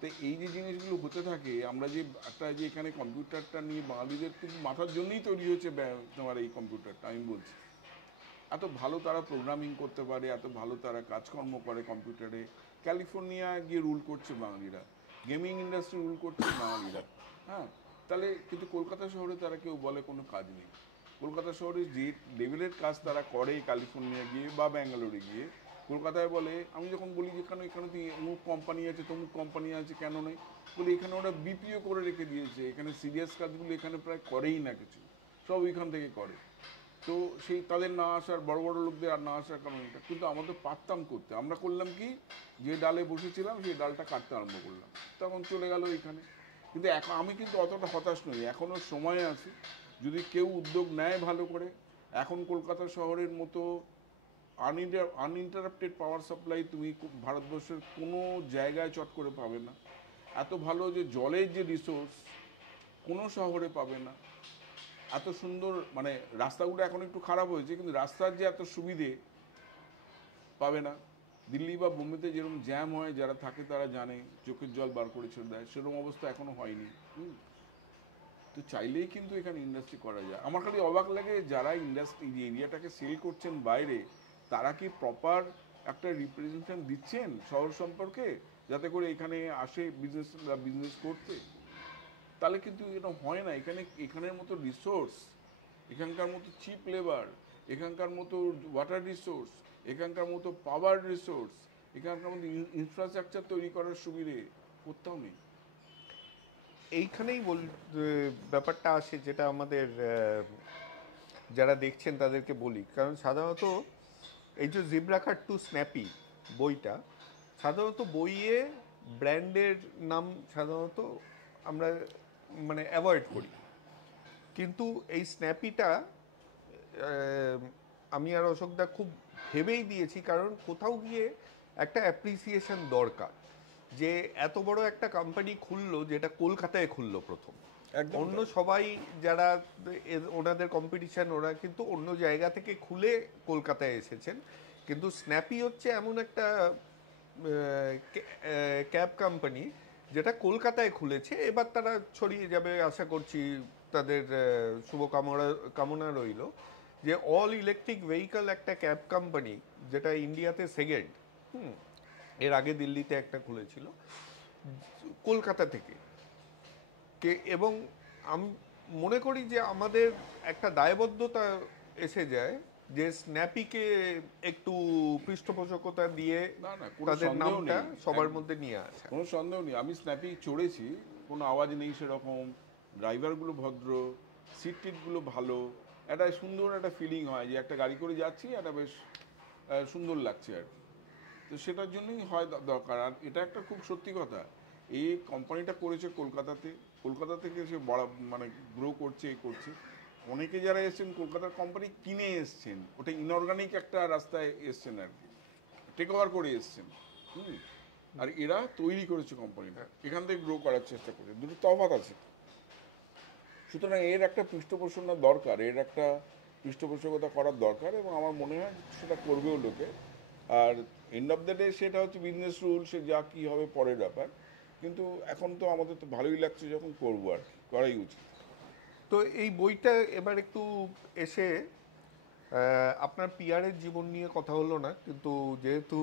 তো এই যে জিনিসগুলো হতে থাকে, আমরা যে একটা যে এখানে কম্পিউটারটা নিয়ে বাঙালিদের কিন্তু মাথার জন্যই তৈরি হচ্ছে তোমার এই কম্পিউটারটা, আমি বলছি এত ভালো তারা প্রোগ্রামিং করতে পারে, এত ভালো তারা কাজকর্ম করে কম্পিউটারে। ক্যালিফোর্নিয়া গিয়ে রুল করছে বাঙালিরা, গেমিং ইন্ডাস্ট্রি রুল করছে বাঙালিরা। হ্যাঁ, তাহলে কিন্তু কলকাতা শহরে তারা কেউ বলে কোনো কাজ নেই। কলকাতা শহরে যে লেভেলের কাজ তারা করে ক্যালিফোর্নিয়া গিয়ে বা ব্যাঙ্গালোরে গিয়ে, কলকাতায় বলে, আমি যখন বলি যে কেন এখানে তো অমুক কোম্পানি আছে তমুক কোম্পানি আছে কেন নেই, বলে এখানে ওরা বিপিও করে রেখে দিয়েছে, এখানে সিরিয়াস কাজগুলো এখানে প্রায় করেই না কিছু, সব ওইখান থেকে করে। তো সেই তাদের না আসার, বড় বড় লোকদের আর না আসার কারণ এটা। কিন্তু আমাদের পারতাম করতে, আমরা করলাম কি, যে ডালে বসেছিলাম সেই ডালটা কাটতে আরম্ভ করলাম, তখন চলে গেল এখানে। কিন্তু এখন আমি কিন্তু অতটা হতাশ নই, এখনও সময় আছে, যদি কেউ উদ্যোগ নেয় ভালো করে। এখন কলকাতা শহরের মতো আনইন্টারাপ্টেড পাওয়ার সাপ্লাই তুমি ভারতবর্ষের কোনো জায়গায় চট করে পাবে না। এত ভালো যে জলের যে রিসোর্স কোনো শহরে পাবে না। এত সুন্দর, মানে রাস্তাগুলো এখন একটু খারাপ হয়েছে, কিন্তু রাস্তার যে এত সুবিধে পাবে না। দিল্লি বা বোম্বেতে যেরকম জ্যাম হয়, যারা থাকে তারা জানে, চোখের জল বার করে ছেড়ে দেয়, সেরকম অবস্থা এখনো হয়নি। তো চাইলেই কিন্তু এখানে ইন্ডাস্ট্রি করা যায়। আমার খালি অবাক লাগে যারা ইন্ডাস্ট্রি যে এরিয়াটাকে সেল করছেন বাইরে, তারা কি প্রপার একটা রিপ্রেজেন্টেশন দিচ্ছেন শহর সম্পর্কে, যাতে করে এখানে আসে বিজনেস করতে। তাহলে কিন্তু এটা হয় না। এখানের মতো রিসোর্স, এখানকার মতো চিপ লেবার, এখানকার মতো ওয়াটার রিসোর্স, এখানকার মতো পাওয়ার রিসোর্স, এখানকার মতো ইনফ্রাস্ট্রাকচার তৈরি করার সুবিধে কোথাও নেই। এইখানেই ব্যাপারটা আসে, যেটা আমাদের যারা দেখছেন তাদেরকে বলি। কারণ সাধারণত এই যে জিব্রা কাট টু স্ন্যাপি বইটা, সাধারণত বইয়ে ব্র্যান্ডের নাম সাধারণত আমরা মানে অ্যাভয়েড করি, কিন্তু এই স্ন্যাপিটা আমি আর অশোকদা খুব ভেবেই দিয়েছি, কারণ কোথাও গিয়ে একটা অ্যাপ্রিসিয়েশন দরকার, যে এত বড় একটা কোম্পানি খুললো, যেটা কলকাতায় খুললো প্রথম। অন্য সবাই যারা ওনাদের কম্পিটিশন, ওরা কিন্তু অন্য জায়গা থেকে খুলে কলকাতায় এসেছেন, কিন্তু স্ন্যাপি হচ্ছে এমন একটা ক্যাব কোম্পানি যেটা কলকাতায় খুলেছে। এবার তারা ছড়িয়ে যাবে আশা করছি, তাদের শুভকামনা কামনা রইল, যে অল ইলেকট্রিক ভেহিকল একটা ক্যাব কোম্পানি, যেটা ইন্ডিয়াতে সেকেন্ড। এর আগে দিল্লিতে একটা খুলেছিল, কলকাতা থেকে এবং আমি মনে করি যে আমাদের একটা দায়বদ্ধতা এসে যায় যে স্ন্যাপিকে একটু পৃষ্ঠপোষকতা দিয়ে না না, কোনো তাদের সন্দেহ নামটা নেই, সবার মধ্যে নিয়ে আসা। কোনো সন্দেহ নেই। আমি স্ন্যাপি চড়েছি, কোনো আওয়াজ নেই সেরকম, ড্রাইভারগুলো ভদ্র, সিট টিটগুলো ভালো, একটা সুন্দর একটা ফিলিং হয় যে একটা গাড়ি করে যাচ্ছি, একটা বেশ সুন্দর লাগছে আর কি। তো সেটার জন্যই হয় দরকার। আর এটা একটা খুব সত্যি কথা, এই কোম্পানিটা করেছে কলকাতাতে, কলকাতা থেকে সে বড় মানে গ্রো করছে, করছে। অনেকে যারা এসছেন কলকাতার কোম্পানি কিনে এসছেন, ওটা ইনঅর্গানিক একটা রাস্তায় এসছেন আর কি, টেক ওভার করে এসছেন। আর এরা তৈরি করেছে কোম্পানিটা, এখান থেকে গ্রো করার চেষ্টা করে, দুটো তফাৎ আছে। সুতরাং এর একটা পৃষ্ঠপোষণা দরকার, এর একটা পৃষ্ঠপোষকতা করার দরকার, এবং আমার মনে হয় সেটা করবেও লোকে। আর এন্ড অফ দ্য ডে সেটা হচ্ছে বিজনেস রুল, সে যা কী হবে পরের ব্যাপার। কিন্তু এখন তো আমাদের তো ভালোই লাগছে যখন করবো, আর কি করাই উচিত। তো এই বইটা এবার একটু এসে আপনার পিয়ারের জীবন নিয়ে কথা হলো না, কিন্তু যেহেতু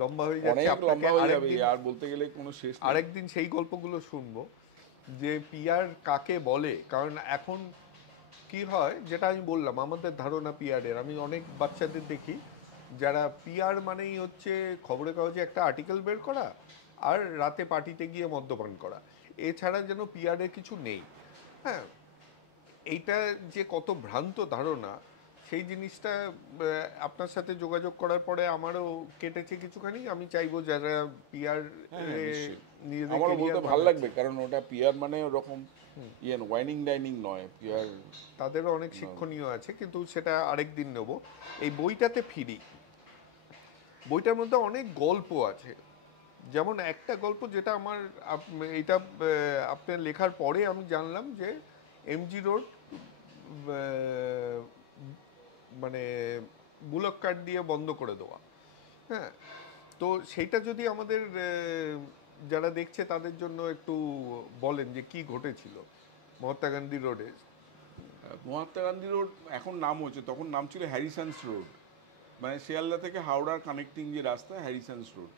লম্বা হয়ে যাচ্ছে, অনেক আপনাকে লম্বা হয়ে যাবে, আরেকদিন আর বলতে গেলে কোনো শেষ নেই। আরেকদিন সেই গল্পগুলো শুনবো, যে পিয়ার কাকে বলে। কারণ এখন কি হয়, যেটা আমি বললাম, আমাদের ধারণা পিয়ারের, আমি অনেক বাচ্চাদের দেখি যারা পিয়ার মানেই হচ্ছে খবরের কাগজে একটা আর্টিকেল বের করা আর রাতে পার্টিতে গিয়ে মদ্যপান করা, এছাড়া যেন পিয়ারে কিছু নেই। হ্যাঁ, এইটা যে কত ভ্রান্ত ধারণা, সেই জিনিসটা আপনার সাথে যোগাযোগ করার পরে আমারও কেটেছে কিছুখানি। আমি চাইবো যারা পিয়ার নিজেদের আমারও বলতে career ভালো বানাচ্ছে, লাগবে, কারণ ওটা পিয়ার মানে ওরকম ওয়াইনিং ডাইনিং নয়, পিয়ার তাদেরও অনেক শিক্ষণীয় আছে, কিন্তু সেটা আরেক দিন নেব। এই বইটাতে ফিরি। বইটার মধ্যে অনেক গল্প আছে, যেমন একটা গল্প যেটা আমার এটা আপনার লেখার পরে আমি জানলাম, যে এমজি রোড মানে বুলক কার্ট দিয়ে বন্ধ করে দেওয়া। হ্যাঁ, তো সেইটা যদি আমাদের যারা দেখছে তাদের জন্য একটু বলেন যে কি ঘটেছিল মহাত্মা গান্ধী রোডে। মহাত্মা গান্ধী রোড এখন নাম হচ্ছে, তখন নাম ছিল হ্যারিসন্স রোড, মানে শিয়ালদা থেকে হাওড়ার কানেক্টিং যে রাস্তা, হ্যারিসন্স রোড।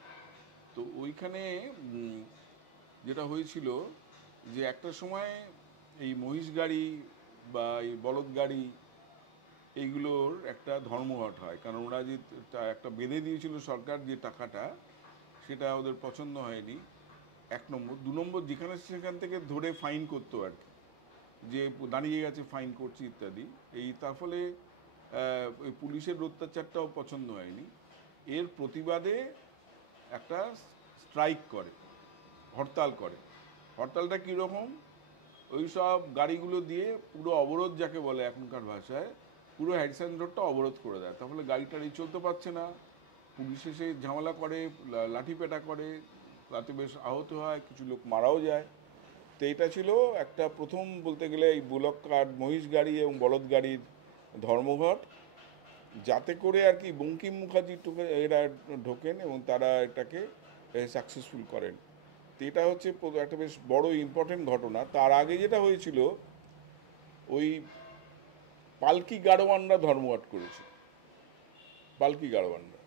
তো ওইখানে যেটা হয়েছিল যে একটা সময় এই মহিষ গাড়ি বা এই বলদ গাড়ি এইগুলোর একটা ধর্মঘট হয়, কারণ ওরা যে একটা বেঁধে দিয়েছিল সরকার যে টাকাটা, সেটা ওদের পছন্দ হয়নি। 1 নম্বর। 2 নম্বর, যেখানে সেখান থেকে ধরে ফাইন করতো আর কি, যে দাঁড়িয়ে গেছে ফাইন করছি ইত্যাদি। তার ফলে ওই পুলিশের অত্যাচারটাও পছন্দ হয়নি। এর প্রতিবাদে একটা স্ট্রাইক করে, হরতাল করে। হরতালটা কীরকম? ওই সব গাড়িগুলো দিয়ে পুরো অবরোধ, যাকে বলে এখনকার ভাষায়, পুরো হ্যারিসন রোডটা অবরোধ করে দেয়। তার ফলে গাড়ি টাড়ি চলতে পারছে না, পুলিশ এসে ঝামেলা করে, লাঠিপেটা করে, তাতে বেশ আহত হয়, কিছু লোক মারাও যায়। তো এটা ছিল একটা প্রথম, বলতে গেলে এই বুলক কার্ট, মহিষ গাড়ি এবং বলদ গাড়ির ধর্মঘট, যাতে করে আর কি বঙ্কিম মুখার্জি এরা ঢোকেন এবং তারা এটাকে সাকসেসফুল করেন। তো এটা হচ্ছে একটা বেশ বড় ইম্পর্টেন্ট ঘটনা। তার আগে যেটা হয়েছিল, ওই পালকি গাড়োয়ানরা ধর্মঘট করেছে। পালকি গাড়োয়ানরা,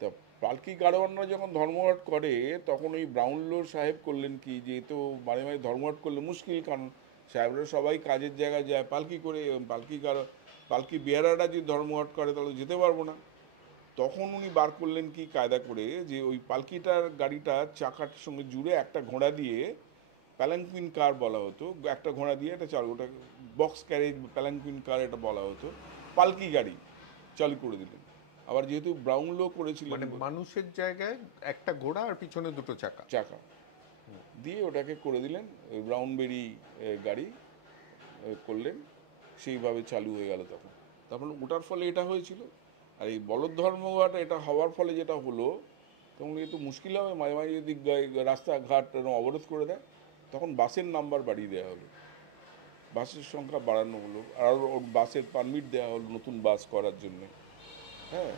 তা পালকি গাড়োয়ানরা যখন ধর্মঘট করে, তখন ওই ব্রাউনলো সাহেব করলেন কি, যে তো মাঝে মাঝে ধর্মঘট করলে মুশকিল, কারণ সাহেবরা সবাই কাজের জায়গায় যায় পালকি করে, এবং পালকি বেয়ারারা যদি ধর্মঘট করে তাহলে যেতে পারবো না। তখন উনি বার করলেন কি কায়দা করে, যে ওই পালকিটার গাড়িটা চাকার সঙ্গে জুড়ে একটা ঘোড়া দিয়ে, প্যালাঙ্কুইন কার বলা হতো, একটা ঘোড়া দিয়ে এটা চালু, ওটা বক্স ক্যারেজ প্যালাঙ্কুইন কার এটা বলা হতো, পালকি গাড়ি চালু করে দিলেন। আবার যেহেতু ব্রাউনলো করেছিলেন, মানে মানুষের জায়গায় একটা ঘোড়া আর পিছনে দুটো চাকা চাকা দিয়ে ওটাকে করে দিলেন, ওই ব্রাউনবেরি গাড়ি করলেন, সেইভাবে চালু হয়ে গেল তখন। তারপর ওটার ফলে এটা হয়েছিল। আর এই বলদ ধর্মঘট এটা হওয়ার ফলে যেটা হলো, তখন একটু মুশকিল হবে, মাঝে মাঝে যদি রাস্তাঘাট এরকম অবরোধ করে দেয়, তখন বাসের নাম্বার বাড়িয়ে দেওয়া হলো, বাসের সংখ্যা বাড়ানো হলো, আর ওর বাসের পারমিট দেওয়া হলো নতুন বাস করার জন্য। হ্যাঁ,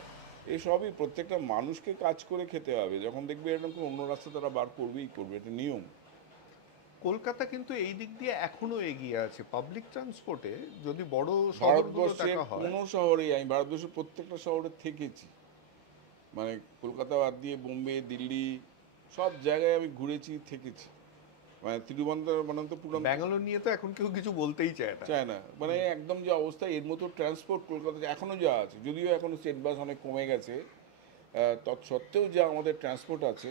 এসবই প্রত্যেকটা মানুষকে কাজ করে খেতে হবে। যখন দেখবে এরকম অন্য রাস্তা তারা বার করবেই করবে, এটা নিয়ম। কলকাতা কিন্তু এই দিক দিয়ে এখনো এগিয়ে আছে পাবলিক ট্রান্সপোর্টে, যদি বড় শহরগুলো ভারতবর্ষের দেখা হয়। কোনো শহরেই, আমি ভারতবর্ষের প্রত্যেকটা শহরে থেকেছি, মানে কলকাতা বাদ দিয়ে বোম্বে, দিল্লি, সব জায়গায় আমি ঘুরেছি, থেকেছি। মানে তিরুবনন্তপুরম ব্যাঙ্গালোর নিয়ে তো এখন কেউ কিছু বলতেই চায় না। চায় না, মানে একদম যে অবস্থা, এর মতো ট্রান্সপোর্ট কলকাতায় এখনও যা আছে, যদিও এখনও স্টেট বাস অনেক কমে গেছে, তৎসত্ত্বেও যা আমাদের ট্রান্সপোর্ট আছে,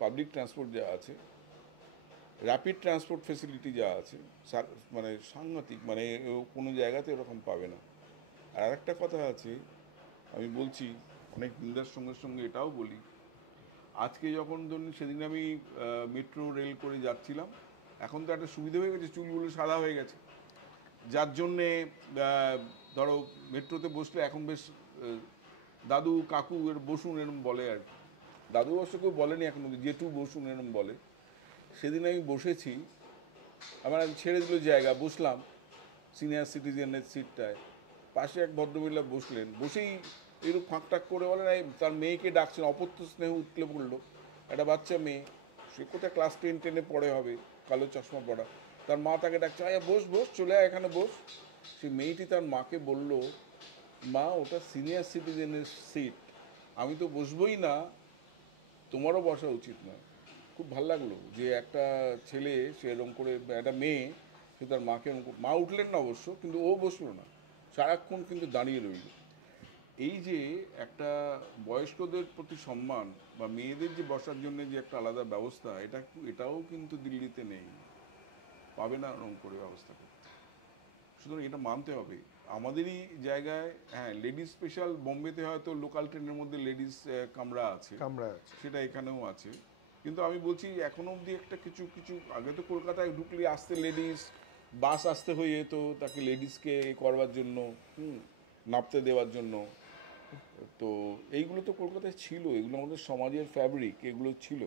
পাবলিক ট্রান্সপোর্ট যা আছে, র্যাপিড ট্রান্সপোর্ট ফেসিলিটি যা আছে, মানে সাংঘাতিক, মানে কোনো জায়গাতে এরকম পাবে না। আর একটা কথা আছে, আমি বলছি অনেক নিন্দার সঙ্গে সঙ্গে এটাও বলি, আজকে যখন ধরুন সেদিন আমি মেট্রো রেল করে যাচ্ছিলাম, এখন তো একটা সুবিধা হয়ে গেছে, চুলগুলো সাদা হয়ে গেছে, যার জন্যে ধরো মেট্রোতে বসলে এখন বেশ দাদু কাকু এর বসুন এরম বলে আর কি। দাদু অবশ্য কেউ বলেনি এখন, জেঠু বসুন এরম বলে। সেদিন আমি বসেছি, আমার ছেড়ে দিল জায়গা, বসলাম সিনিয়র সিটিজেনের সিটটায়, পাশে এক ভদ্রমহিলা বসলেন, বসেই এরকম ফাঁকটাক করে বলেন, এই তার মেয়েকে ডাকছেন, অপত্য স্নেহ উঠলে পড়লো, একটা বাচ্চা মেয়ে, সে কোথায় ক্লাস 10 পড়ে হবে, কালো চশমা পড়া, তার মা তাকে ডাকছে, আয় বস বস, চলে আয় এখানে বস। সেই মেয়েটি তার মাকে বলল, মা ওটা সিনিয়র সিটিজেনের সিট, আমি তো বসবই না, তোমারও বসা উচিত নয়। খুব ভালো লাগলো যে একটা ছেলে সে এরকম করে, একটা মেয়ে সে তার মাকে, মা উঠলেন না অবশ্য, কিন্তু ও বসলো না, সারাক্ষণ কিন্তু দাঁড়িয়ে রইল। এই যে একটা বয়স্কদের প্রতি সম্মান, বা মেয়েদের যে বসার জন্য যে একটা আলাদা ব্যবস্থা, এটাও কিন্তু দিল্লিতে নেই, পাবে না এরকম করে ব্যবস্থা করতে। সুতরাং এটা মানতে হবে আমাদেরই জায়গায়। হ্যাঁ, লেডিস স্পেশাল বোম্বেতে হয়তো লোকাল ট্রেনের মধ্যে লেডিস কামরা আছে, সেটা এখানেও আছে, কিন্তু আমি বলছি এখনো অবধি একটা কিছু কিছু, আগে তো কলকাতায় ঢুকলে আসতে লেডিস বাস আসতে হয়ে যেত তাকে লেডিসকে করবার জন্য, নাপতে দেওয়ার জন্য। তো এইগুলো তো কলকাতায় ছিল, এগুলো আমাদের সমাজের ফ্যাব্রিক, এগুলো ছিল।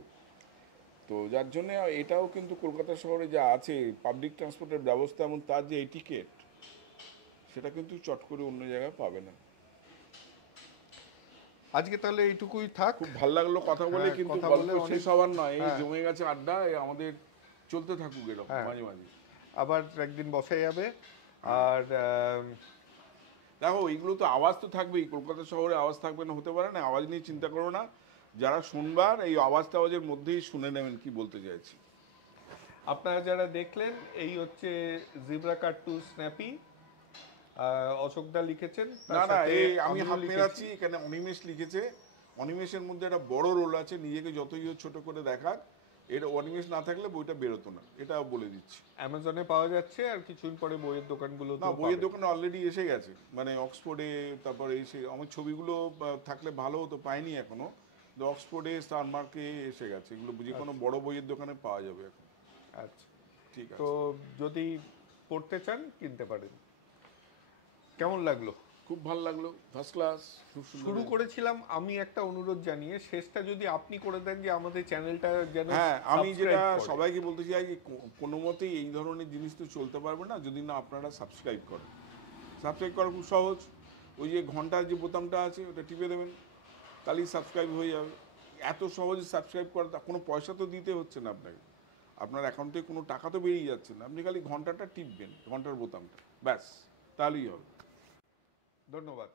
তো যার জন্য এটাও কিন্তু কলকাতা শহরে যা আছে পাবলিক ট্রান্সপোর্টের ব্যবস্থা এবং তার যে এটিকেট, সেটা কিন্তু চট করে অন্য জায়গায় পাবে না। আজকে তাহলে এইটুকুই থাক। খুব ভালো লাগলো কথা বলে, কিন্তু গল্প শেষ হবার নয়, এই হ্যাঁ। জমে গেছে আড্ডা, আমাদের চলতে থাকুক এরকম মাঝে মাঝে। আবার একদিন বসা যাবে। আর দেখো, এইগুলো তো আওয়াজ তো থাকবেই, কলকাতা শহরে আওয়াজ থাকবে না হতে পারে না, আওয়াজ নিয়ে চিন্তা করো না, যারা শুনবার এই আওয়াজের মধ্যেই শুনে নেবেন কি বলতে চাইছি। আপনারা যারা দেখলেন এই হচ্ছে জিব্রা কাট টু স্ন্যাপি, অশোকদা লিখেছেন, তার না না, সাথে এই আমি আমিও হাত লিখেছি। মেলাচ্ছি, এখানে অনিমেষ লিখেছে। অনিমেষের মধ্যে একটা বড় রোল আছে, নিজেকে যতই ও ছোট করে দেখাক, এটা অনিমেষ না থাকলে বইটা বেরোতো না, এটা বলে দিচ্ছি। অ্যামাজনে পাওয়া যাচ্ছে, আর কিছুদিন পরে বইয়ের দোকানগুলো না, বইয়ের দোকানে অলরেডি এসে গেছে, মানে অক্সফোর্ডে, তারপরে এসে আমার ছবিগুলো থাকলে ভালো হতো, পাইনি এখনো। তো অক্সফোর্ডে, স্টারমার্কে এসে গেছে, এগুলো যে কোনো বড় বইয়ের দোকানে পাওয়া যাবে এখন। আচ্ছা, ঠিক তো আছে, যদি পড়তে চান কিনতে পারেন। কেমন লাগলো? খুব ভালো লাগলো, ফার্স্ট ক্লাস, খুব সুন্দর। শুরু করেছিলাম আমি একটা অনুরোধ জানিয়ে, শেষটা যদি আপনি করে দেন যে আমাদের চ্যানেলটা যেন হ্যাঁ, আমি যেটা subscribe করে। সবাইকে বলতে চাই যে কোনো মতেই এই ধরনের জিনিস তো চলতে পারবে না যদি না আপনারা সাবস্ক্রাইব করেন। সাবস্ক্রাইব করা খুব সহজ, ওই যে ঘন্টার যে বোতামটা আছে ওটা টিপে দেবেন, তাহলেই সাবস্ক্রাইব হয়ে যাবে। এত সহজে সাবস্ক্রাইব করা, কোনো পয়সা তো দিতে হচ্ছে না আপনাকে, আপনার অ্যাকাউন্টে কোনো টাকা তো বেরিয়ে যাচ্ছে না, আপনি খালি ঘন্টাটা টিপবেন, ঘন্টার বোতামটা, ব্যাস, তাহলেই হবে। ধন্যবাদ।